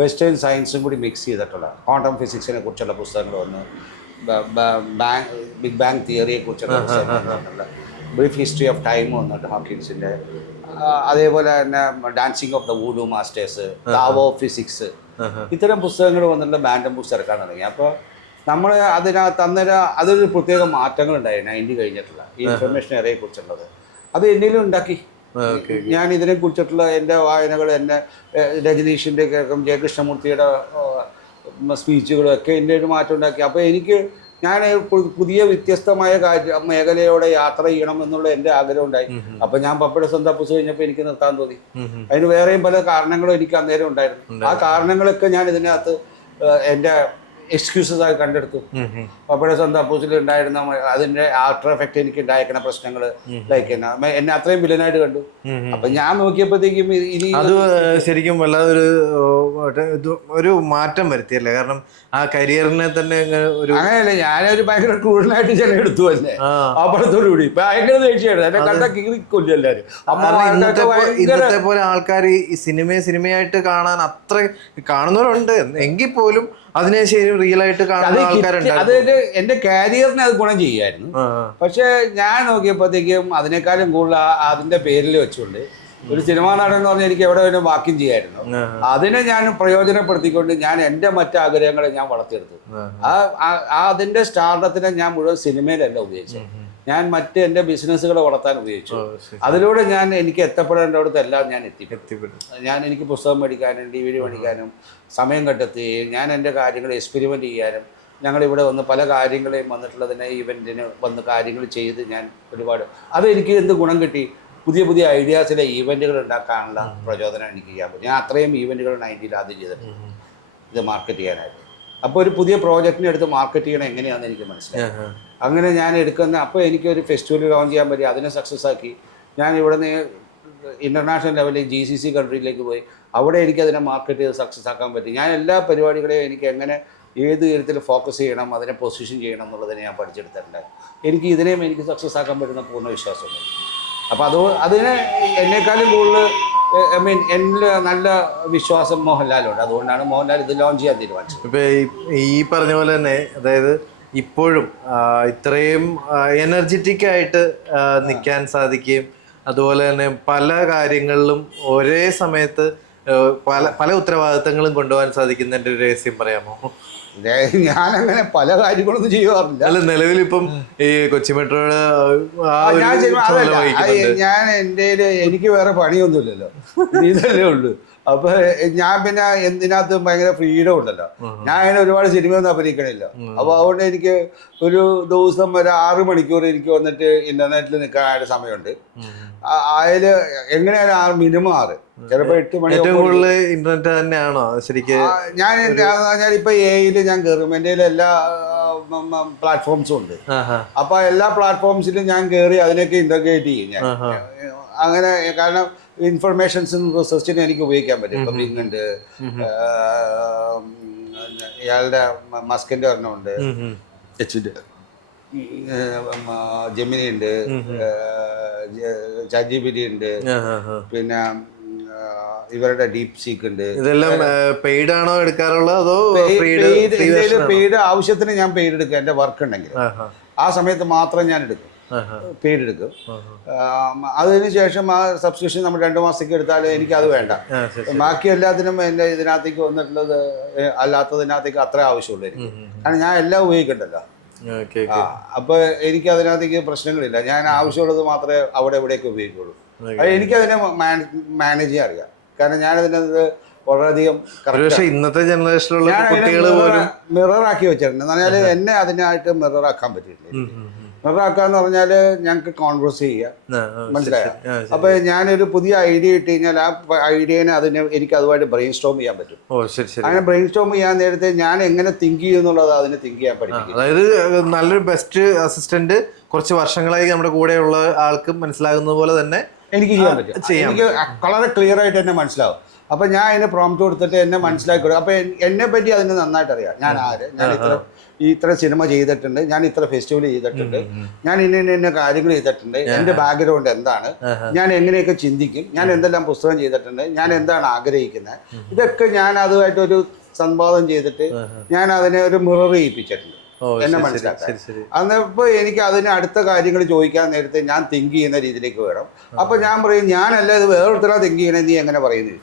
വെസ്റ്റേൺ സയൻസും കൂടി മിക്സ് ചെയ്തിട്ടുള്ള ക്വാണ്ടം ഫിസിക്സിനെ കുറിച്ചുള്ള പുസ്തകങ്ങൾ വന്നു, ബിഗ് ബാങ് തിയറിയെ കുറിച്ചുള്ള പുസ്തകങ്ങൾ വന്നിട്ടുള്ള, ബ്രീഫ് ഹിസ്റ്ററി ഓഫ് ടൈം വന്നിട്ട് ഹോക്കിൻസിൻ്റെ, അതേപോലെ തന്നെ dancing of the voodoo masters, Tao physics, ഇത്തരം പുസ്തകങ്ങൾ വന്നിട്ടുള്ള ബാൻഡം ബുക്സ് ഇറക്കാൻ തുടങ്ങി. അപ്പോൾ നമ്മൾ അതിനകത്ത് അന്നേരം അതൊരു പ്രത്യേക മാറ്റങ്ങളുണ്ടായി 90 കഴിഞ്ഞിട്ടുള്ള ഈ ഇൻഫർമേഷൻ എറയെ കുറിച്ചുള്ളത്. അത് എന്തെങ്കിലും ഉണ്ടാക്കി. ഞാൻ ഇതിനെ കുറിച്ചിട്ടുള്ള എൻ്റെ വായനകൾ, എൻ്റെ രജനീഷിൻ്റെ കേൾക്കും, ജയകൃഷ്ണമൂർത്തിയുടെ സ്പീച്ചുകളും ഒക്കെ എൻ്റെ ഒരു മാറ്റം ഉണ്ടാക്കി. അപ്പോൾ ഞാൻ പുതിയ വ്യത്യസ്തമായ മേഖലയോടെ യാത്ര ചെയ്യണം എന്നുള്ള എൻ്റെ ആഗ്രഹം ഉണ്ടായി. അപ്പോൾ ഞാൻ പപ്പയുടെ സ്വന്തം പുസ്തകം കഴിഞ്ഞപ്പോൾ എനിക്ക് നിർത്താൻ തോന്നി. അതിന് വേറെയും പല കാരണങ്ങളും എനിക്ക് അന്നേരം ഉണ്ടായിരുന്നു. ആ കാരണങ്ങളൊക്കെ ഞാൻ ഇതിനകത്ത് എൻ്റെ എക്സ്ക്യൂസസ് ആയി കണ്ടെടുത്തു. പപ്പയുടെ സ്വന്തം അപ്പൂസിൽ ഉണ്ടായിരുന്ന അതിന്റെ ആഫ്റ്റർ എഫക്റ്റ് എനിക്ക് ഉണ്ടായിരിക്കുന്ന പ്രശ്നങ്ങൾ ലൈക്ക് എന്നെ അത്രയും വില്ലനായിട്ട് കണ്ടു. അപ്പൊ ഞാൻ നോക്കിയപ്പോഴത്തേക്കും ഇനി അത് ശരിക്കും വല്ലാതെ ഒരു മാറ്റം വരുത്തിയല്ലേ? കാരണം ആ കരിയറിനെ തന്നെ അങ്ങനെയല്ലേ, ഞാനൊരു ഭയങ്കര ക്രൂരനായിട്ട് ചില എടുത്തു അല്ലേ അപ്പുറത്തോടുകൂടി ഭയങ്കര ദേഷ്യമായിരുന്നു. എന്നെ കണ്ട കീറിക്കൊല്ലു എല്ലാവരും. ഇന്നത്തെ പോലെ ആൾക്കാർ ഈ സിനിമയായിട്ട് കാണാൻ അത്ര കാണുന്നവരുണ്ട് എങ്കിൽ പോലും അതിനെ ശരി റിയൽ ആയിട്ട് കാണുന്ന ആൾക്കാരുണ്ട്. അതായത് എന്റെ കാരിയറിനെ അത് ഗുണം ചെയ്യായിരുന്നു. പക്ഷെ ഞാൻ നോക്കിയപ്പോഴത്തേക്കും അതിനേക്കാളും കൂടുതൽ അതിന്റെ പേരിൽ വെച്ചുകൊണ്ട് ഒരു സിനിമാ നടൻ എന്ന് പറഞ്ഞാൽ എനിക്ക് എവിടെ വേണം വാക്യം ചെയ്യായിരുന്നു. അതിനെ ഞാൻ പ്രയോജനപ്പെടുത്തിക്കൊണ്ട് ഞാൻ എൻ്റെ മറ്റാഗ്രഹങ്ങളെ ഞാൻ വളർത്തിയെടുത്തു. അതിന്റെ സ്റ്റാർഡത്തിനെ ഞാൻ മുഴുവൻ സിനിമയിലല്ല ഉപയോഗിച്ചത്, ഞാൻ മറ്റ് എൻ്റെ ബിസിനസ്സുകളെ വളർത്താൻ ഉപയോഗിച്ചു. അതിലൂടെ എനിക്ക് എത്തപ്പെടേണ്ടടുത്തെല്ലാം ഞാൻ എത്തിപ്പെട്ടു. എനിക്ക് പുസ്തകം മേടിക്കാനും DVD മേടിക്കാനും സമയം കണ്ടെത്തുകയും ഞാൻ എൻ്റെ കാര്യങ്ങൾ എക്സ്പെരിമെൻ്റ് ചെയ്യാനും ഞങ്ങളിവിടെ വന്ന് പല കാര്യങ്ങളെയും വന്നിട്ടുള്ളതിനെ ഇവൻറ്റിന് വന്ന് കാര്യങ്ങൾ ചെയ്ത് ഞാൻ ഒരുപാട് അതെനിക്ക് എന്ത് ഗുണം കിട്ടി? പുതിയ പുതിയ ഐഡിയാസിലെ ഈവൻറ്റുകൾ ഉണ്ടാക്കാനുള്ള പ്രചോദനം എനിക്ക് ചെയ്യാൻ പറ്റും. ഞാൻ അത്രയും ഈവൻറ്റുകൾ 90s ആദ്യം ചെയ്തിട്ടുണ്ട് ഇത് മാർക്കറ്റ് ചെയ്യാനായിട്ട്. അപ്പോൾ ഒരു പുതിയ പ്രോജക്റ്റിനെ എടുത്ത് മാർക്കറ്റ് ചെയ്യണം എങ്ങനെയാണെന്ന് എനിക്ക് മനസ്സിലായി. അങ്ങനെ ഞാൻ അപ്പോൾ എനിക്കൊരു ഫെസ്റ്റിവൽ ലോഞ്ച് ചെയ്യാൻ പറ്റി. അതിനെ സക്സസ് ആക്കി. ഞാൻ ഇവിടെ നിന്ന് ഇൻ്റർനാഷണൽ ലെവലിൽ GCC കൺട്രിയിലേക്ക് പോയി. അവിടെ എനിക്കതിനെ മാർക്കറ്റ് ചെയ്ത് സക്സസ് ആക്കാൻ പറ്റി. ഞാൻ എല്ലാ പരിപാടികളെയും എനിക്ക് എങ്ങനെ ഏത് തരത്തിൽ ഫോക്കസ് ചെയ്യണം, അതിനെ പൊസിഷൻ ചെയ്യണം എന്നുള്ളതിനെ ഞാൻ പഠിച്ചെടുത്തിട്ടുണ്ട്. എനിക്ക് സക്സസ് ആക്കാൻ പറ്റുന്ന പൂർണ്ണ വിശ്വാസമുണ്ട്. അപ്പോൾ അതിന് എന്നെക്കാളും കൂടുതൽ എന്നിൽ നല്ല വിശ്വാസം മോഹൻലാലുണ്ട്. അതുകൊണ്ടാണ് മോഹൻലാൽ ഇത് ലോഞ്ച് ചെയ്യാൻ തീരുമാനിച്ചത്. ഇപ്പം ഈ പറഞ്ഞ പോലെ തന്നെ അതായത് ഇപ്പോഴും ഇത്രയും എനർജറ്റിക് ആയിട്ട് നിൽക്കാൻ സാധിക്കുകയും അതുപോലെ തന്നെ പല കാര്യങ്ങളിലും ഒരേ സമയത്ത് പല ഉത്തരവാദിത്തങ്ങളും കൊണ്ടുപോകാൻ സാധിക്കുന്നതിൻ്റെ ഒരു രഹസ്യം പറയാമോ? ഞാനങ്ങനെ പല കാര്യങ്ങളൊന്നും ചെയ്യാറില്ല. അല്ല, നിലവിൽ ഇപ്പം ഈ കൊച്ചി മെട്രോയുടെ ഞാൻ എനിക്ക് വേറെ പണിയൊന്നുമില്ലല്ലോ, ഇതല്ലേ ഉള്ളൂ. അപ്പൊ ഞാൻ പിന്നെ എന്തിനകത്ത് ഭയങ്കര ഫ്രീഡം ഉണ്ടല്ലോ. ഞാൻ അങ്ങനെ ഒരുപാട് സിനിമയൊന്നും അഭിനയിക്കണില്ല. അപ്പൊ അതുകൊണ്ട് എനിക്ക് ഒരു ദിവസം ഒരു 6 മണിക്കൂർ എനിക്ക് വന്നിട്ട് ഇന്റർനെറ്റിൽ നിൽക്കാനായിട്ട് സമയമുണ്ട്. അതിൽ എങ്ങനെയാലും മിനിമം 6, ചിലപ്പോൾ 8 മണി. ഇന്റർനെറ്റ് തന്നെയാണോ ശരിക്കും? ഞാനിപ്പോ AIയിൽ ഞാൻ കയറും. എൻ്റെ എല്ലാ പ്ലാറ്റ്ഫോംസും ഉണ്ട്. അപ്പൊ എല്ലാ പ്ലാറ്റ്ഫോംസിലും ഞാൻ കയറി അതിനൊക്കെ ഇന്റർഗ്രേറ്റ് ചെയ്യും ഞാൻ. അങ്ങനെ കാരണം ഇൻഫർമേഷൻസും റിസർച്ചിനും എനിക്ക് ഉപയോഗിക്കാൻ പറ്റും. ഇപ്പം ബിങ് ഉണ്ട്, ഇയാളുടെ മസ്കിന്റെ ഒരെണ്ണമുണ്ട്, ജെമിനി ഉണ്ട്, ChatGPT ഉണ്ട്, പിന്നെ ഇവരുടെ ഡീപ് സീക്ക് ഉണ്ട്. ഇതെല്ലാം പെയ്ഡ് ആണോ എടുക്കാറുള്ളത് അതോ പെയ്ഡ്? ആവശ്യത്തിന് ഞാൻ പെയ്ഡ് എടുക്കുക. എൻ്റെ വർക്ക് ഉണ്ടെങ്കിൽ ആ സമയത്ത് മാത്രം ഞാൻ എടുക്കും, പെയ്ഡ് എടുക്കും. അതിനുശേഷം ആ സബ്സ്ക്രിപ്ഷൻ നമ്മൾ 2 മാസത്തേക്ക് എടുത്താൽ എനിക്കത് വേണ്ട. ബാക്കി എല്ലാത്തിനും എൻ്റെ ഇതിനകത്തേക്ക് വന്നിട്ടുള്ളത് അല്ലാത്തതിനകത്തേക്ക് അത്ര ആവശ്യമുള്ളൂ എനിക്ക്. കാരണം ഞാൻ എല്ലാം ഉപയോഗിക്കണ്ടല്ലോ. ഓക്കെ അപ്പൊ എനിക്ക് അതിനകത്തേക്ക് പ്രശ്നങ്ങളില്ല. ഞാൻ ആവശ്യമുള്ളത് മാത്രമേ അവിടെ എവിടെയൊക്കെ ഉപയോഗിക്കുള്ളൂ. എനിക്കതിനെ മാനേജ് ചെയ്യാൻ അറിയാം. കാരണം ഞാനതിനകത്ത് വളരെയധികം പക്ഷേ ഇന്നത്തെ ജനറേഷനിലുള്ള കുട്ടികൾ പോലും മിററാക്കി വെച്ചിട്ടുണ്ട്. എന്ന് പറഞ്ഞാൽ എന്നെ അതിനായിട്ട് മിററാക്കാൻ പറ്റിയിട്ടില്ല. മിററാക്കാന്ന് പറഞ്ഞാൽ ഞങ്ങൾക്ക് കോൺവേഴ്സ് ചെയ്യാം, മനസ്സിലായോ? അപ്പൊ ഞാനൊരു പുതിയ ഐഡിയ ഇട്ട് കഴിഞ്ഞാൽ ആ ഐഡിയനെ എനിക്ക് അതുമായിട്ട് ബ്രെയിൻ സ്റ്റോം ചെയ്യാൻ പറ്റും. അങ്ങനെ ബ്രെയിൻ സ്റ്റോം ചെയ്യാൻ നേരത്തെ ഞാൻ എങ്ങനെ തിങ്ക് ചെയ്യുന്നുള്ളത് അതിനെ തിങ്ക് ചെയ്യാൻ പഠിക്കും. അതായത് നല്ലൊരു ബെസ്റ്റ് അസിസ്റ്റന്റ് കുറച്ച് വർഷങ്ങളായി നമ്മുടെ കൂടെയുള്ള ആൾക്ക് മനസ്സിലാകുന്ന പോലെ തന്നെ എനിക്ക് ചെയ്യാൻ പറ്റും. എനിക്ക് വളരെ ക്ലിയർ ആയിട്ട് എന്നെ മനസ്സിലാവും. അപ്പൊ ഞാൻ അതിനെ പ്രോംപ്റ്റ് കൊടുത്തിട്ട് എന്നെ മനസ്സിലാക്കി കൊടുക്കും. അപ്പൊ എന്നെ പറ്റി അതിന് നന്നായിട്ട് അറിയാം. ഞാൻ ആര്, ഞാൻ ഇത്ര സിനിമ ചെയ്തിട്ടുണ്ട്, ഞാൻ ഇത്ര ഫെസ്റ്റിവൽ ചെയ്തിട്ടുണ്ട്, ഞാൻ ഇന്ന കാര്യങ്ങൾ ചെയ്തിട്ടുണ്ട്, എന്റെ ബാക്ക്ഗ്രൗണ്ട് എന്താണ്, ഞാൻ എങ്ങനെയൊക്കെ ചിന്തിക്കും, ഞാൻ എന്തെല്ലാം പുസ്തകം ചെയ്തിട്ടുണ്ട്, ഞാൻ എന്താണ് ആഗ്രഹിക്കുന്നത്, ഇതൊക്കെ ഞാൻ അതുമായിട്ടൊരു സംവാദം ചെയ്തിട്ട് ഞാൻ അതിനെ ഒരു മിറർ ചെയ്യിപ്പിച്ചിട്ടുണ്ട് എന്നെ മനസ്സിലാക്കാൻ. അന്നപ്പോ എനിക്ക് അതിന് അടുത്ത കാര്യങ്ങൾ ചോദിക്കാൻ നേരത്തെ ഞാൻ തിങ്ക് ചെയ്യുന്ന രീതിയിലേക്ക് വേണം. അപ്പൊ ഞാൻ പറയും, ഞാനല്ല ഇത് വേറൊരുത്തരാ തിങ്ക് ചെയ്യണേ, നീ എങ്ങനെ പറയുന്നു?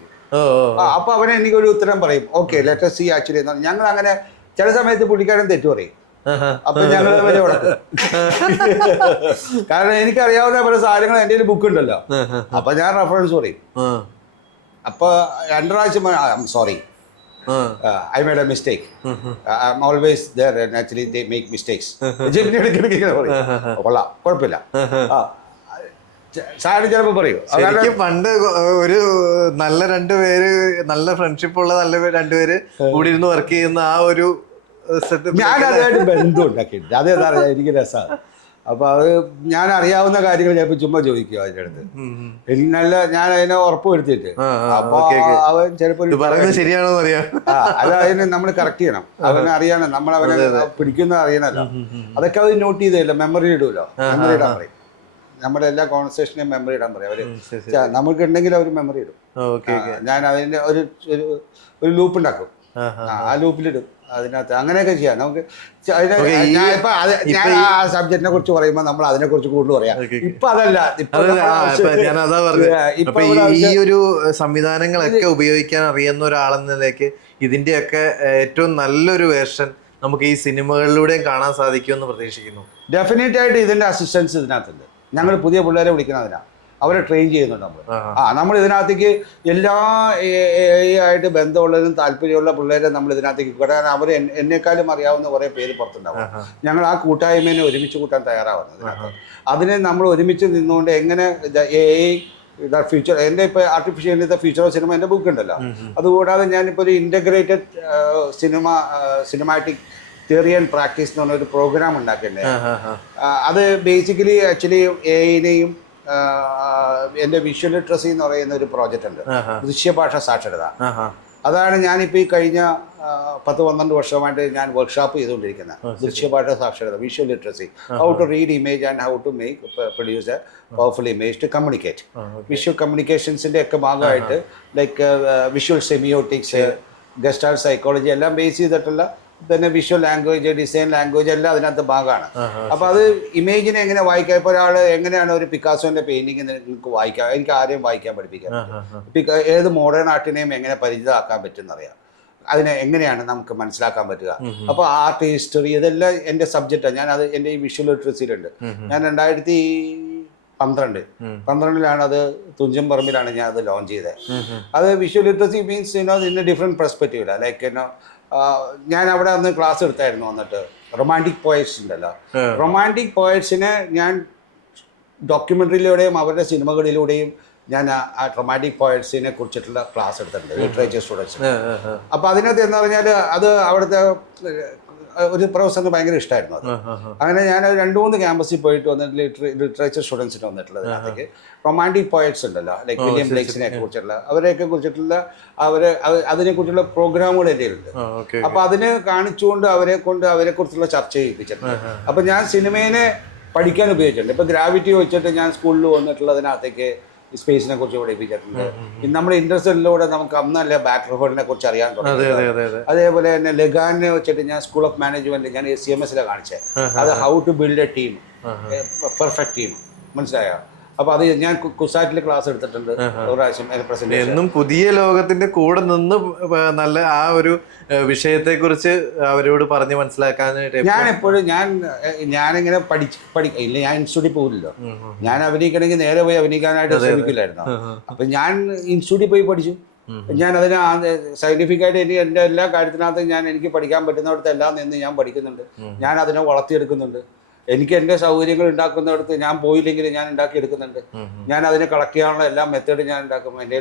അപ്പൊ അവനെ എനിക്കൊരു ഉത്തരം പറയും, okay let us see actually. ഞങ്ങൾ അങ്ങനെ ചില സമയത്ത് പുള്ളിക്കാരൻ തെറ്റു പറയും. അപ്പൊ ഞങ്ങൾ വരെ ഉടക്കും. കാരണം എനിക്കറിയാവുന്ന പല സാധനങ്ങൾ എൻ്റെ ഒരു ബുക്ക് ഉണ്ടല്ലോ, അപ്പൊ ഞാൻ റെഫറൻസ് പറയും. അപ്പൊ 2 പ്രാവശ്യം sorry, I made a mistake. I'm always there and actually they make mistakes. കൊള്ളാം, കുഴപ്പമില്ല. സാറ് ചിലപ്പോ പറയൂ. ശരിക്കും പണ്ട് ഒരു നല്ല 2 പേര്, നല്ല ഫ്രണ്ട്ഷിപ്പ് ഉള്ള നല്ല 2 പേര് കൂടി ഇരുന്ന് വർക്ക് ചെയ്യുന്ന ആ ഒരു ഞാൻ അതുമായിട്ട് ബന്ധം ഉണ്ടാക്കിയിട്ടുണ്ട്. അതേതാ പറയാ, എനിക്ക് രസമാണ്. അപ്പൊ അത് ഞാൻ അറിയാവുന്ന കാര്യങ്ങൾ ചിലപ്പോൾ ചുമ്മാ ചോദിക്കും അതിൻ്റെ അടുത്ത്. നല്ല ഞാൻ അതിനെ ഉറപ്പ് വരുത്തിയിട്ട് അപ്പൊ അവൻ ചിലപ്പോൾ ശരിയാണോ അറിയാം. അത് അതിനെ നമ്മൾ കറക്റ്റ് ചെയ്യണം. അവനെ അറിയണം, നമ്മൾ അവനെ പിടിക്കുന്ന അറിയണല്ലോ. അതൊക്കെ അത് നോട്ട് ചെയ്തല്ലോ, മെമ്മറി ഇടുമല്ലോ. മെമ്മറി ഇടാൻ പറയും. നമ്മുടെ എല്ലാ കോൺവെർസേഷനെയും മെമ്മറി ഇടാൻ പറയും അവര്. നമുക്ക് ഉണ്ടെങ്കിൽ അവർ മെമ്മറി ഇടും. ഞാൻ അതിന്റെ ഒരു ലൂപ്പ് ഉണ്ടാക്കും, ആ ലൂപ്പിലിടും അതിനകത്ത്. അങ്ങനെയൊക്കെ ചെയ്യാം നമുക്ക്. ഞാൻ ആ സബ്ജക്റ്റിനെ കുറിച്ച് പറയുമ്പോൾ നമ്മൾ അതിനെ കുറിച്ച് കൂടുതൽ പറയാം. ഇപ്പൊ അതല്ല, ഞാനതാ പറഞ്ഞത്. ഈ ഒരു സംവിധാനങ്ങളൊക്കെ ഉപയോഗിക്കാൻ അറിയുന്ന ഒരാളെന്ന നിലയ്ക്ക് ഇതിന്റെയൊക്കെ ഏറ്റവും നല്ലൊരു വേർഷൻ നമുക്ക് ഈ സിനിമകളിലൂടെയും കാണാൻ സാധിക്കുമെന്ന് പ്രതീക്ഷിക്കുന്നു. ഡെഫിനറ്റ് ആയിട്ട് ഇതിന്റെ അസിസ്റ്റൻസ് ഇതിനകത്തുണ്ട്. ഞങ്ങൾ പുതിയ പിള്ളേരെ വിളിക്കുന്നതിനാ, അവരെ ട്രെയിൻ ചെയ്യുന്നുണ്ട് നമ്മൾ. നമ്മൾ ഇതിനകത്തേക്ക് എല്ലാ ആയിട്ട് ബന്ധമുള്ളതിനും താല്പര്യമുള്ള പിള്ളേരെ നമ്മൾ ഇതിനകത്തേക്ക്, കാരണം അവർ എന്നെക്കാളും അറിയാവുന്ന കുറേ പേര് പുറത്തുണ്ടാവും. ഞങ്ങൾ ആ കൂട്ടായ്മേനെ ഒരുമിച്ച് കൂട്ടാൻ തയ്യാറാവുന്നത് ഇതിനകത്ത്. അതിനെ നമ്മൾ ഒരുമിച്ച് നിന്നുകൊണ്ട് എങ്ങനെ ഫ്യൂച്ചർ, എൻ്റെ ഇപ്പോൾ artificial intelligence future of cinema എൻ്റെ ബുക്ക് ഉണ്ടല്ലോ. അതുകൂടാതെ ഞാനിപ്പോൾ ഒരു integrated cinematic theory and practice എന്ന് പറഞ്ഞൊരു പ്രോഗ്രാം ഉണ്ടാക്കിയിട്ടുണ്ട്. അത് ബേസിക്കലി ആക്ച്വലി AI-നെയും എൻ്റെ വിഷ്വൽ ലിറ്ററസി എന്ന് പറയുന്ന ഒരു പ്രോജക്റ്റ് ഉണ്ട്, ദൃശ്യഭാഷ സാക്ഷരത. അതാണ് ഞാനിപ്പോൾ ഈ കഴിഞ്ഞ 10-12 വർഷമായിട്ട് ഞാൻ വർക്ക്ഷോപ്പ് ചെയ്തുകൊണ്ടിരിക്കുന്നത്. ദൃശ്യഭാഷ സാക്ഷരത, visual literacy, how to read image and how to produce a powerful image to communicate. Visual കമ്മ്യൂണിക്കേഷൻസിൻ്റെ ഒക്കെ ഭാഗമായിട്ട് like visual semiotics, gestalt psychology എല്ലാം ബേസ് ചെയ്തിട്ടുള്ള തന്നെ വിഷ്വൽ ലാംഗ്വേജ്, ഡിസൈൻ ലാംഗ്വേജ് എല്ലാം അതിനകത്ത് ഭാഗമാണ്. അപ്പൊ അത് ഇമേജിനെ എങ്ങനെ വായിക്കാം. ഇപ്പോൾ ഒരാൾ എങ്ങനെയാണ് ഒരു പിക്കാസോന്റെ പെയിന്റിങ് നിങ്ങൾക്ക് വായിക്കാം, എനിക്ക് ആരെയും വായിക്കാൻ പഠിപ്പിക്കാൻ പറ്റും. ഏത് മോഡേൺ ആർട്ടിനെയും എങ്ങനെ പരിചിതമാക്കാൻ പറ്റുമെന്നറിയാം. അതിനെ എങ്ങനെയാണ് നമുക്ക് മനസ്സിലാക്കാൻ പറ്റുക. അപ്പോൾ ആർട്ട് ഹിസ്റ്ററി ഇതെല്ലാം എൻ്റെ സബ്ജക്റ്റാണ്. ഞാൻ അത് എൻ്റെ ഈ വിഷ്വൽ ലിറ്ററസിയിലുണ്ട്. ഞാൻ 2012 അത് തുഞ്ചൻ പറമ്പിലാണ് ഞാൻ അത് ലോഞ്ച് ചെയ്തത്. അത് visual literacy means in different പെർസ്പെക്റ്റീവിലാണ്. ലൈക്ക് ഞാൻ അവിടെ അന്ന് ക്ലാസ് എടുത്തായിരുന്നു. വന്നിട്ട് റൊമാൻറ്റിക് പോയറ്റ്സ് ഉണ്ടല്ലോ, റൊമാൻറ്റിക് പോയറ്റ്സിനെ ഞാൻ ഡോക്യുമെൻ്ററിയിലൂടെയും അവരുടെ സിനിമകളിലൂടെയും ഞാൻ ആ റൊമാൻറ്റിക് പോയറ്റ്സിനെ കുറിച്ചിട്ടുള്ള ക്ലാസ് എടുത്തിട്ടുണ്ട് ലിറ്ററേച്ചർ സ്റ്റുഡൻസിന്. അപ്പോൾ അതിനകത്ത് എന്ന് പറഞ്ഞാൽ അത് അവിടുത്തെ ഒരു പ്രൊഫസറിന് ഭയങ്കര ഇഷ്ടമായിരുന്നു അത്. അങ്ങനെ ഞാൻ 2-3 ക്യാമ്പസിൽ പോയിട്ട് വന്നിട്ട് ലിറ്ററേച്ചർ സ്റ്റുഡൻസിന് വന്നിട്ടുള്ളത് അതിനകത്തേക്ക് റൊമാൻറ്റിക് പോയറ്റ്സ് ഉണ്ടല്ലോ, ലൈക്ക് വില്യം ബ്ലേക്സിനെ കുറിച്ചുള്ള അവരെയൊക്കെ കുറിച്ചിട്ടുള്ള അതിനെക്കുറിച്ചുള്ള പ്രോഗ്രാമുകൾ എൻ്റെ ഉണ്ട്. അപ്പോൾ അതിനെ കാണിച്ചുകൊണ്ട് അവരെ കുറിച്ചുള്ള ചർച്ച ചെയ്യിപ്പിച്ചിട്ടുണ്ട്. അപ്പോൾ ഞാൻ സിനിമേനെ പഠിക്കാൻ ഉപയോഗിച്ചിട്ടുണ്ട്. ഇപ്പോൾ ഗ്രാവിറ്റി വെച്ചിട്ട് ഞാൻ സ്കൂളിൽ വന്നിട്ടുള്ളതിനകത്തേക്ക് സ്പേസിനെ കുറിച്ച് പഠിപ്പിച്ചിട്ടുണ്ട്. പിന്നെ നമ്മുടെ ഇൻട്രസ്റ്റിലൂടെ നമുക്ക് അന്നല്ലേ ബാക്ക് റിഫോർഡിനെ കുറിച്ച് അറിയാൻ തുടങ്ങി. അതേപോലെ തന്നെ ലഗാനെ വെച്ചിട്ട് ഞാൻ സ്കൂൾ ഓഫ് മാനേജ്മെന്റ് ഞാൻ CMS കാണിച്ചത്. അത് how to build a team, perfect team, മനസ്സിലായോ? അപ്പോൾ അത് ഞാൻ കുസാറ്റിൽ ക്ലാസ് എടുത്തിട്ടുണ്ട് ഒരു പ്രാവശ്യം പ്രസന്റേഷൻ. എന്നും പുതിയ ലോകത്തിന്റെ കൂടെ നിന്ന് നല്ല ആ ഒരു വിഷയത്തെ കുറിച്ച് അവരോട് പറഞ്ഞ് മനസ്സിലാക്കാനായിട്ട് ഞാൻ എപ്പോഴും ഞാനിങ്ങനെ ഇല്ല, ഞാൻ ഇൻസ്റ്റിറ്റ്യൂട്ടിൽ പോകില്ലല്ലോ. ഞാൻ അഭിനയിക്കണമെങ്കിൽ നേരെ പോയി അഭിനയിക്കാനായിട്ട് ശ്രമിക്കില്ലായിരുന്നു. അപ്പൊ ഞാൻ ഇൻസ്റ്റിറ്റ്യൂട്ടിൽ പോയി പഠിച്ചു. ഞാൻ അതിന് സയന്റിഫിക് ആയിട്ട് എൻ്റെ എല്ലാ കാര്യത്തിനകത്തും എനിക്ക് പഠിക്കാൻ പറ്റുന്നിടത്ത് എല്ലാം നിന്ന് ഞാൻ പഠിക്കുന്നുണ്ട്. ഞാൻ അതിനെ വളർത്തിയെടുക്കുന്നുണ്ട്. എനിക്ക് എൻ്റെ സൗകര്യങ്ങൾ ഉണ്ടാക്കുന്നിടത്ത് ഞാൻ പോയില്ലെങ്കിൽ ഞാൻ ഉണ്ടാക്കിയെടുക്കുന്നുണ്ട്. ഞാൻ അതിനെ കളക്ട് ചെയ്യാനുള്ള എല്ലാ മെത്തേഡും ഞാൻ ഉണ്ടാക്കും. എൻ്റെ